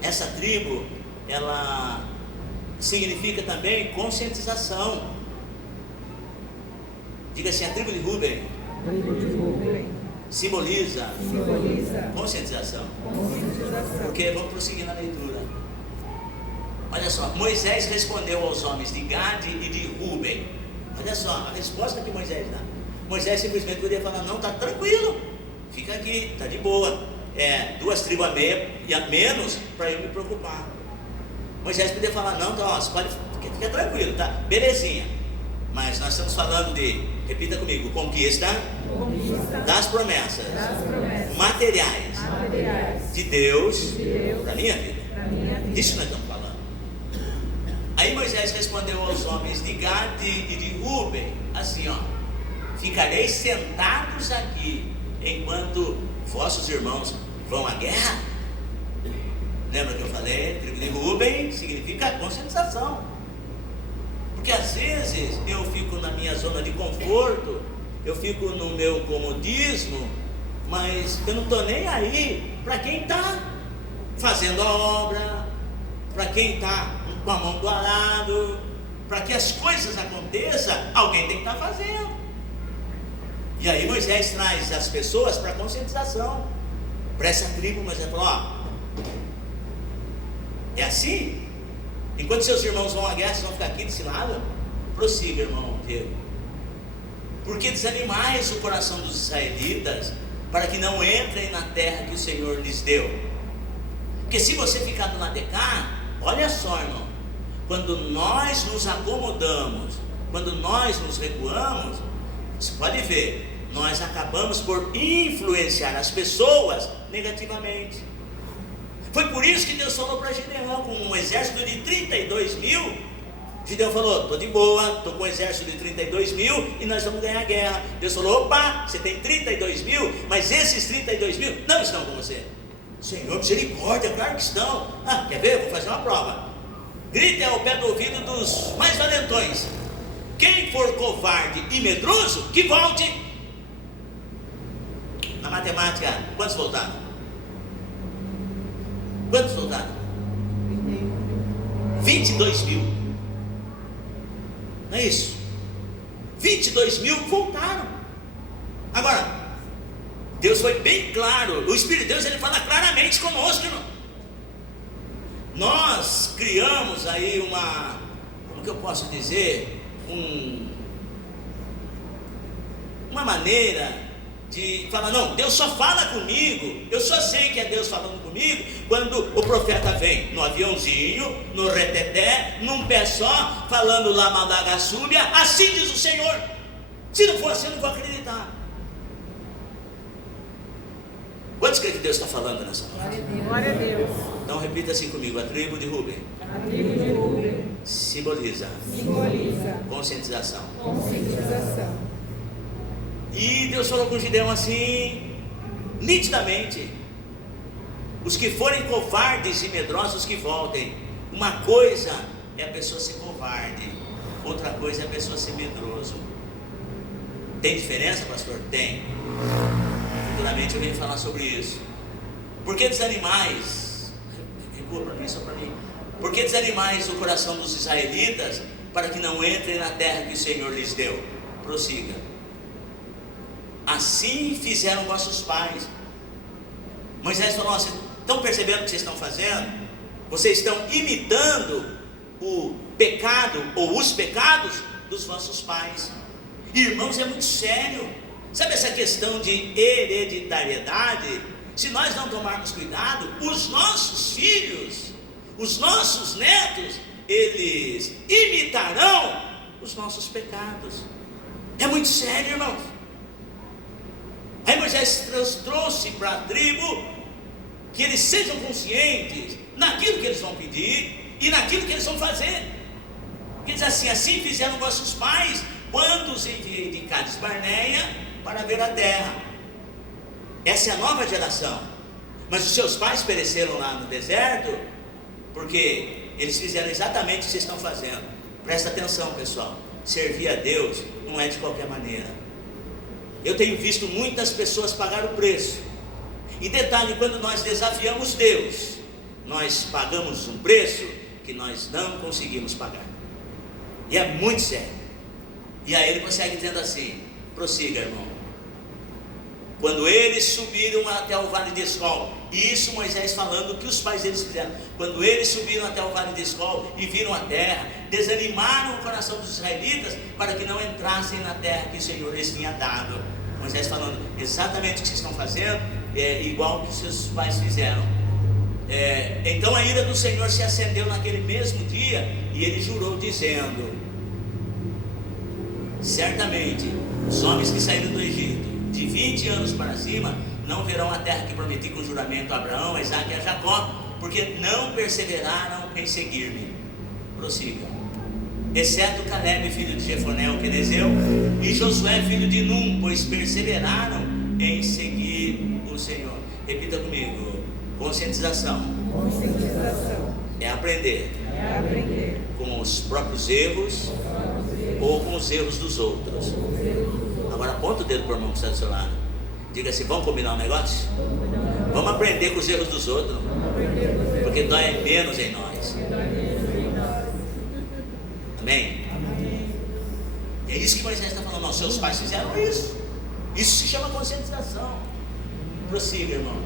Essa tribo, ela significa também conscientização. Diga assim: a tribo de Rúben simboliza conscientização. Porque vamos prosseguir na leitura. Olha só, Moisés respondeu aos homens de Gade e de Rúben. Olha só a resposta que Moisés dá. Moisés simplesmente poderia falar: não, está tranquilo, fica aqui, está de boa. 2 tribos a menos para eu me preocupar. Moisés podia falar, não, então, você pode, fica tranquilo, tá? Belezinha. Mas nós estamos falando de, repita comigo, conquista das promessas materiais de Deus para a minha vida. Isso nós estamos falando. Aí Moisés respondeu aos homens de Gade e de Ruben, assim, ó: ficareis sentados aqui enquanto vossos irmãos vão à guerra. Lembra que eu falei? Tribo de Ruben significa conscientização. Porque às vezes eu fico na minha zona de conforto, eu fico no meu comodismo, mas eu não estou nem aí para quem está fazendo a obra, para quem está com a mão do arado. Para que as coisas aconteçam, alguém tem que estar fazendo. E aí Moisés traz as pessoas para a conscientização. Para essa tribo, Moisés falou: ó, é assim? Enquanto seus irmãos vão à guerra, vocês vão ficar aqui desse lado? Prossiga, irmão Diego. Porque desanimais o coração dos israelitas, para que não entrem na terra que o Senhor lhes deu. Porque se você ficar do lado de cá, olha só, irmão, quando nós nos acomodamos, quando nós nos recuamos, você pode ver, nós acabamos por influenciar as pessoas negativamente. Foi por isso que Deus falou para Gideão, com um exército de 32 mil, Gideão falou: estou de boa, estou com um exército de 32 mil e nós vamos ganhar a guerra. Deus falou: opa, você tem 32 mil, mas esses 32 mil não estão com você. Senhor, misericórdia, claro que estão. Quer ver? Vou fazer uma prova. Grite ao pé do ouvido dos mais valentões: quem for covarde e medroso, que volte. Na matemática, quantos voltaram? Quantos voltaram? 22 mil. Não é isso? 22 mil voltaram. Agora, Deus foi bem claro. O Espírito de Deus, ele fala claramente conosco, irmão. Nós criamos aí uma, como que eu posso dizer, uma maneira de falar: não, Deus só fala comigo, eu só sei que é Deus falando comigo quando o profeta vem no aviãozinho, no reteté, num pé só, falando lá Madagassúbia, assim diz o Senhor. Se não for assim, eu não vou acreditar. Quantos creem que Deus está falando nessa noite? Glória a Deus. Então repita assim comigo: a tribo de Ruben A tribo de Ruben simboliza conscientização. E Deus falou com Gideão assim, nitidamente: os que forem covardes e medrosos que voltem. Uma coisa é a pessoa ser covarde, outra coisa é a pessoa ser medroso. Tem diferença, pastor? Tem. Futuramente eu venho falar sobre isso. Por que desanimais? Recua para mim, só para mim. Por que desanimais o coração dos israelitas, para que não entrem na terra que o Senhor lhes deu? Prossiga. Assim fizeram vossos pais. Moisés falou: vocês estão percebendo o que vocês estão fazendo? Vocês estão imitando o pecado ou os pecados dos vossos pais. Irmãos, é muito sério. Sabe essa questão de hereditariedade? Se nós não tomarmos cuidado, os nossos filhos, os nossos netos, eles imitarão os nossos pecados. É muito sério, irmãos. Aí Moisés trouxe para a tribo que eles sejam conscientes naquilo que eles vão pedir e naquilo que eles vão fazer. Ele diz assim: assim fizeram vossos pais quando os enviei de Cades Barneia para ver a terra. Essa é a nova geração. Mas os seus pais pereceram lá no deserto porque eles fizeram exatamente o que vocês estão fazendo. Presta atenção, pessoal. Servir a Deus não é de qualquer maneira. Eu tenho visto muitas pessoas pagar o preço. E detalhe, quando nós desafiamos Deus, nós pagamos um preço que nós não conseguimos pagar. E é muito sério. E aí ele consegue dizendo assim: prossiga, irmão. Quando eles subiram até o vale de Escol, isso Moisés falando que os pais deles fizeram. Quando eles subiram até o vale de Escol e viram a terra, desanimaram o coração dos israelitas para que não entrassem na terra que o Senhor lhes tinha dado. Moisés falando exatamente o que vocês estão fazendo, igual que os seus pais fizeram. Então a ira do Senhor se acendeu naquele mesmo dia, e ele jurou dizendo: certamente os homens que saíram do Egito de 20 anos para cima não verão a terra que prometi com juramento a Abraão, a Isaque e a Jacó, porque não perseveraram em seguir-me. Prossiga. Exceto Caleb, filho de Jefoné, o quenezeu, e Josué, filho de Num, pois perseveraram em seguir o Senhor. Repita comigo: conscientização. Conscientização. É aprender. É aprender. Com os próprios erros ou com os erros dos outros. Agora aponta o dedo para o irmão que está do seu lado. Diga assim: vamos combinar um negócio? Vamos aprender com os erros dos outros, porque dói menos em nós. Amém? É isso que Moisés está falando. Não, seus pais fizeram isso. Isso se chama conscientização. Prossiga, irmão.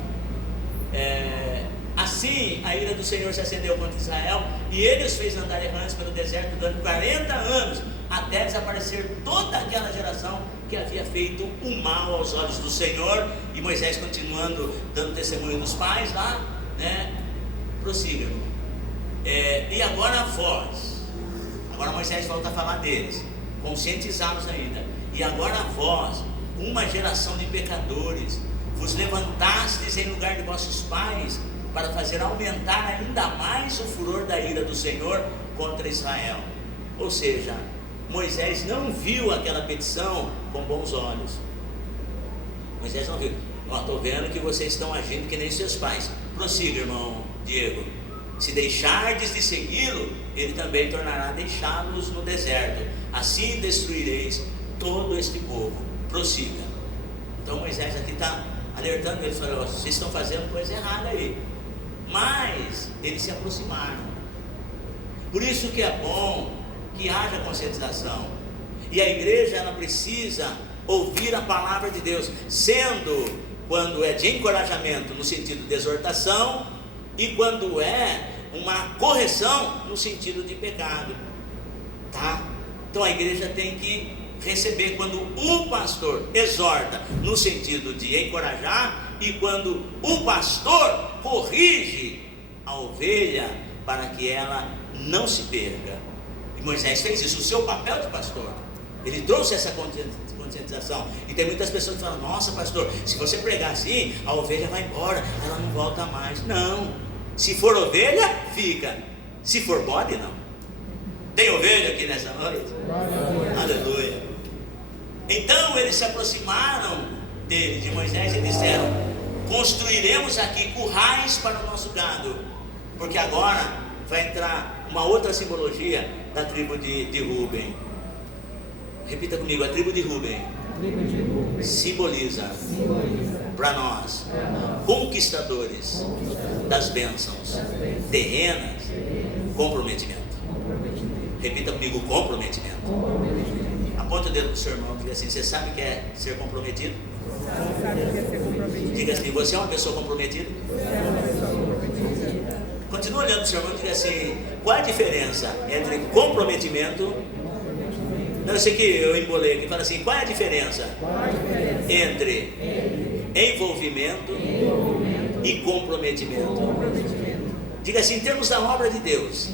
Assim a ira do Senhor se acendeu contra Israel, e ele os fez andar errantes pelo deserto durante 40 anos, até desaparecer toda aquela geração que havia feito o mal aos olhos do Senhor. E Moisés continuando dando testemunho dos pais lá, né? Prossiga, irmão. E agora vós, agora Moisés volta a falar deles, conscientizá-los ainda. E agora vós, uma geração de pecadores, vos levantastes em lugar de vossos pais, para fazer aumentar ainda mais o furor da ira do Senhor contra Israel. Ou seja, Moisés não viu aquela petição com bons olhos. Moisés não viu. Estou vendo que vocês estão agindo que nem seus pais. Prossiga, irmão Diego. Se deixardes de segui-lo, ele também tornará deixá-los no deserto. Assim destruireis todo este povo. Prossiga. Então Moisés aqui está alertando eles, falando: vocês estão fazendo coisa errada aí. Mas eles se aproximaram. Por isso que é bom que haja conscientização. E a igreja, ela precisa ouvir a palavra de Deus, sendo quando é de encorajamento no sentido de exortação, e quando é uma correção no sentido de pecado, tá? Então a igreja tem que receber quando o pastor exorta no sentido de encorajar, e quando o pastor corrige a ovelha para que ela não se perca. E Moisés fez isso, o seu papel de pastor. Ele trouxe essa conscientização. E tem muitas pessoas que falam: nossa, pastor, se você pregar assim, a ovelha vai embora, ela não volta mais. Não, se for ovelha, fica. Se for bode, não. Tem ovelha aqui nessa noite? Aleluia. Então eles se aproximaram dele, de Moisés, e disseram: construiremos aqui currais para o nosso gado. Porque agora vai entrar uma outra simbologia da tribo de Rúben. Repita comigo: a tribo de Rúben simboliza para nós conquistadores das bênçãos terrenas, comprometimento. Repita comigo: comprometimento. Aponta o dedo para o seu irmão e diga assim: você sabe que é ser comprometido? Diga assim: você é uma pessoa comprometida? Continua olhando para o seu irmão e diga assim: qual é a diferença entre comprometimento? Não, eu sei que eu embolei aqui. Fala assim: qual é a diferença entre envolvimento e comprometimento? Diga assim: em termos da obra de Deus,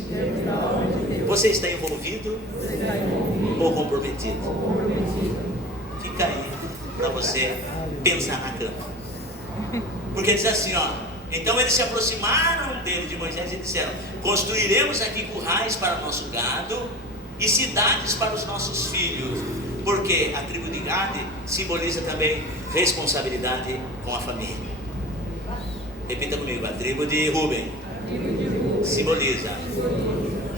você está envolvido ou comprometido? Fica aí para você pensar na cama. Porque diz assim, ó: então eles se aproximaram dele, de Moisés, e disseram: construiremos aqui currais para nosso gado e cidades para os nossos filhos. Porque a tribo de Gade simboliza também responsabilidade com a família. Repita comigo: a tribo de Rúben simboliza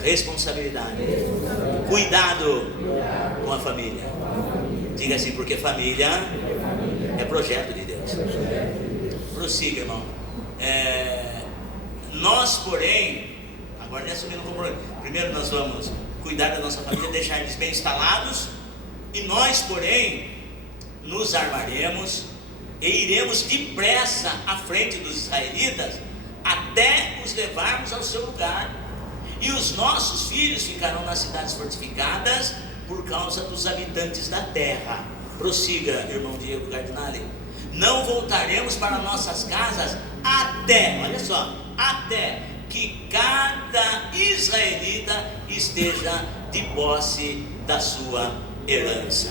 responsabilidade, cuidado com a família. Diga assim: porque família é projeto de Deus. Prossiga, irmão. Nós, porém, agora já assumindo o compromisso. Primeiro nós vamos cuidar da nossa família, deixar eles bem instalados. E nós, porém, nos armaremos e iremos depressa à frente dos israelitas, até os levarmos ao seu lugar. E os nossos filhos ficarão nas cidades fortificadas por causa dos habitantes da terra. Prossiga, irmão Diego Cardinale. Não voltaremos para nossas casas até, olha só, até que cada israelita esteja de posse da sua herança.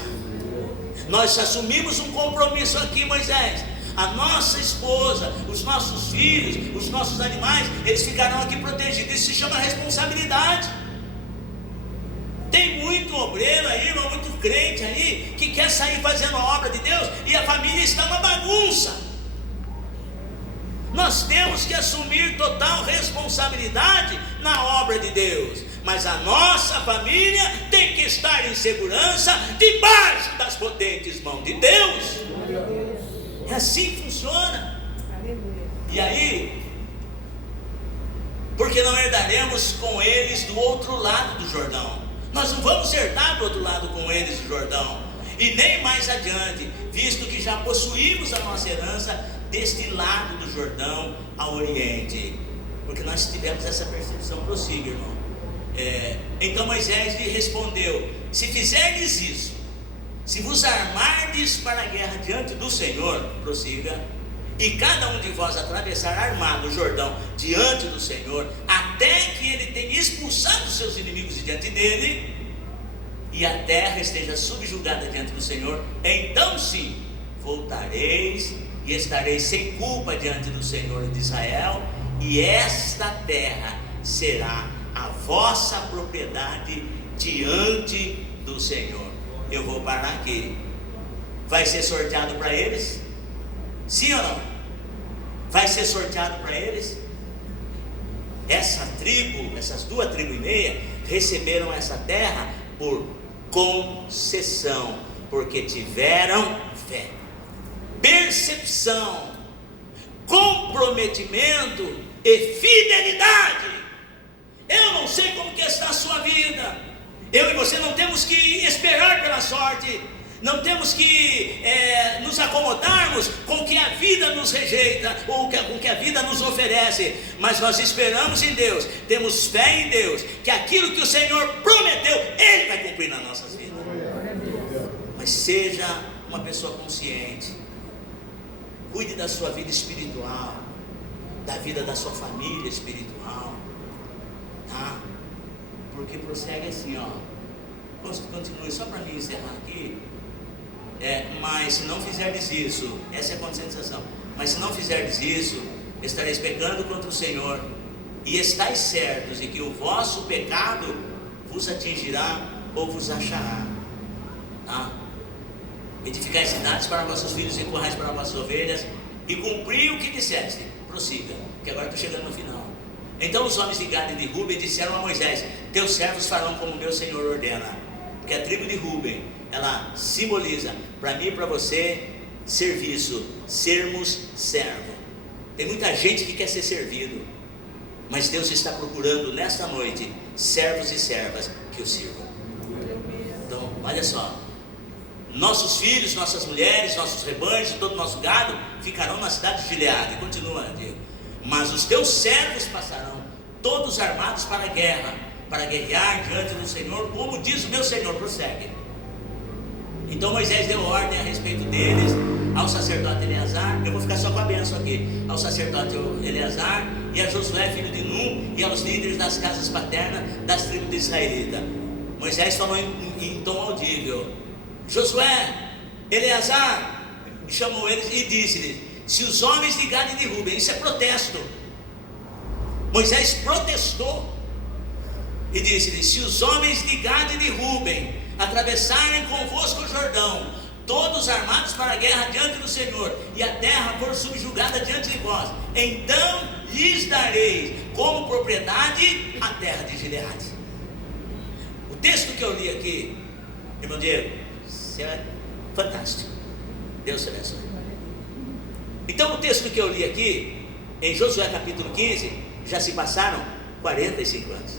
Nós assumimos um compromisso aqui, Moisés. A nossa esposa, os nossos filhos, os nossos animais, eles ficarão aqui protegidos. Isso se chama responsabilidade. Tem muito obreiro aí, irmão, muito crente aí, que quer sair fazendo a obra de Deus e a família está uma bagunça. Nós temos que assumir total responsabilidade na obra de Deus, mas a nossa família tem que estar em segurança debaixo das potentes mãos de Deus. É assim que funciona. E aí, porque não herdaremos com eles do outro lado do Jordão. Nós não vamos herdar do outro lado com eles do Jordão, e nem mais adiante, visto que já possuímos a nossa herança deste lado do Jordão ao oriente. Porque nós tivemos essa percepção. Prossiga, irmão. Então Moisés lhe respondeu: se fizerdes isso, se vos armardes para a guerra diante do Senhor, prossiga, e cada um de vós atravessar armado o Jordão diante do Senhor, até que ele tenha expulsado os seus inimigos de diante dele, e a terra esteja subjugada diante do Senhor, então sim, voltareis e estareis sem culpa diante do Senhor de Israel, e esta terra será a vossa propriedade diante do Senhor. Eu vou parar aqui. Vai ser sorteado para eles? Sim ou não? Vai ser sorteado para eles? Essa tribo, essas 2 tribos e meia, receberam essa terra por concessão, porque tiveram fé, percepção, comprometimento e fidelidade. Eu não sei como que está a sua vida. Eu e você não temos que esperar pela sorte. Não temos que nos acomodarmos com o que a vida nos rejeita, ou com o que a vida nos oferece. Mas nós esperamos em Deus, temos fé em Deus, que aquilo que o Senhor prometeu, Ele vai cumprir nas nossas vidas. Mas seja uma pessoa consciente. Cuide da sua vida espiritual, da vida da sua família espiritual, tá? Porque prossegue assim, ó. Continue, só para mim encerrar aqui. Mas se não fizerdes isso, essa é a conscientização. Mas se não fizerdes isso, estareis pecando contra o Senhor, e estáis certos de que o vosso pecado vos atingirá ou vos achará, tá? Edificai cidades para vossos filhos e currais para vossas ovelhas, e cumpri o que disseste. Prossiga, porque agora estou chegando no final. Então os homens de Gade e de Ruben disseram a Moisés: teus servos farão como meu Senhor ordena. Porque a tribo de Ruben, ela simboliza para mim e para você serviço, sermos servo. Tem muita gente que quer ser servido, mas Deus está procurando nesta noite servos e servas que o sirvam. Então, olha só, nossos filhos, nossas mulheres, nossos rebanhos, todo o nosso gado ficarão na cidade de Gileade. Continua, Diego. Mas os teus servos passarão, todos armados para a guerra, para guerrear diante do Senhor, como diz o meu Senhor. Prossegue. Então Moisés deu ordem a respeito deles ao sacerdote Eleazar. Eu vou ficar só com a bênção aqui. Ao sacerdote Eleazar e a Josué filho de Nun, e aos líderes das casas paternas das tribos de Israelita. Moisés falou em tom audível: Josué, Eleazar, chamou eles e disse-lhes: se os homens de Gade e de Ruben, isso é protesto. Moisés protestou e disse-lhes: se os homens de Gade e de Ruben atravessarem convosco o Jordão, todos armados para a guerra diante do Senhor, e a terra for subjugada diante de vós, então lhes dareis como propriedade a terra de Gileade. O texto que eu li aqui, irmão Diego, isso é fantástico. Deus te abençoe. Então o texto que eu li aqui, em Josué capítulo 15, já se passaram 45 anos.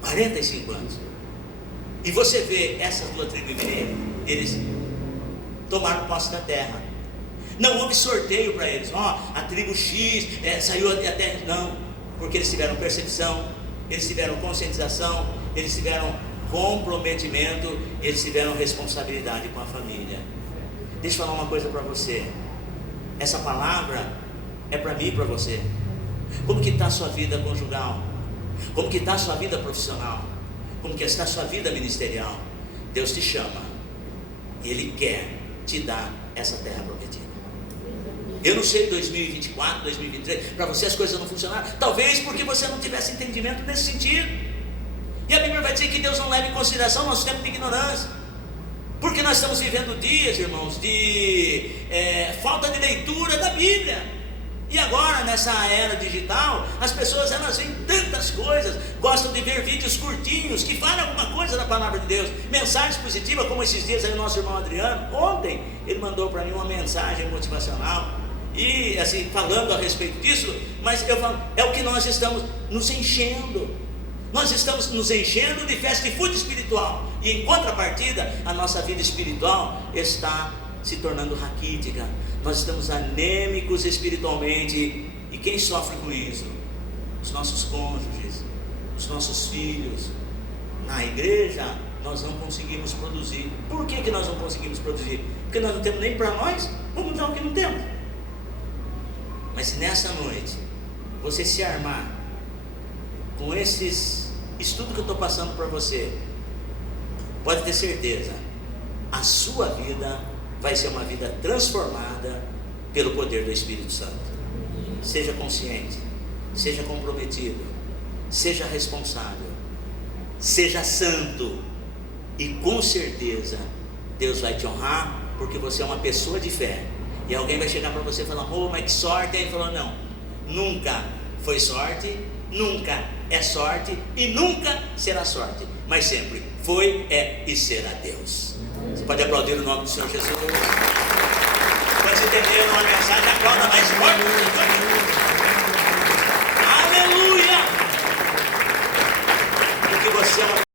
45 anos. E você vê essas 2 tribos e meia, eles tomaram posse da terra. Não houve sorteio para eles. A tribo X saiu até. Não, porque eles tiveram percepção, eles tiveram conscientização, eles tiveram comprometimento, eles tiveram responsabilidade com a família. Deixa eu falar uma coisa para você. Essa palavra é para mim e para você. Como que está a sua vida conjugal? Como que está a sua vida profissional? Como que está a sua vida ministerial? Deus te chama e Ele quer te dar essa terra prometida. Eu não sei 2024, 2023, para você as coisas não funcionaram, talvez porque você não tivesse entendimento nesse sentido. E a Bíblia vai dizer que Deus não leva em consideração nosso tempo de ignorância, porque nós estamos vivendo dias, irmãos, de falta de leitura da Bíblia. E agora, nessa era digital, as pessoas elas veem tantas coisas, gostam de ver vídeos curtinhos, que falam alguma coisa da palavra de Deus, mensagens positivas, como esses dias aí o nosso irmão Adriano, ontem, ele mandou para mim uma mensagem motivacional, e assim, falando a respeito disso, mas eu falo, é o que nós estamos nos enchendo, nós estamos nos enchendo de fast food espiritual, e em contrapartida, a nossa vida espiritual está se tornando raquítica. Nós estamos anêmicos espiritualmente. E quem sofre com isso? Os nossos cônjuges, os nossos filhos. Na igreja nós não conseguimos produzir. Por que nós não conseguimos produzir? Porque nós não temos nem para nós. Vamos dar o que não temos. Mas se nessa noite você se armar com esses estudos que eu estou passando para você, pode ter certeza, a sua vida vai ser uma vida transformada pelo poder do Espírito Santo. Seja consciente, seja comprometido, seja responsável, seja santo, e com certeza Deus vai te honrar, porque você é uma pessoa de fé. E alguém vai chegar para você e falar: amor, mas que sorte. Aí ele falou: não, nunca foi sorte, nunca é sorte e nunca será sorte, mas sempre foi, é e será Deus. Você pode aplaudir o nome do Senhor Jesus. Quando você entender uma mensagem, aplauda mais forte.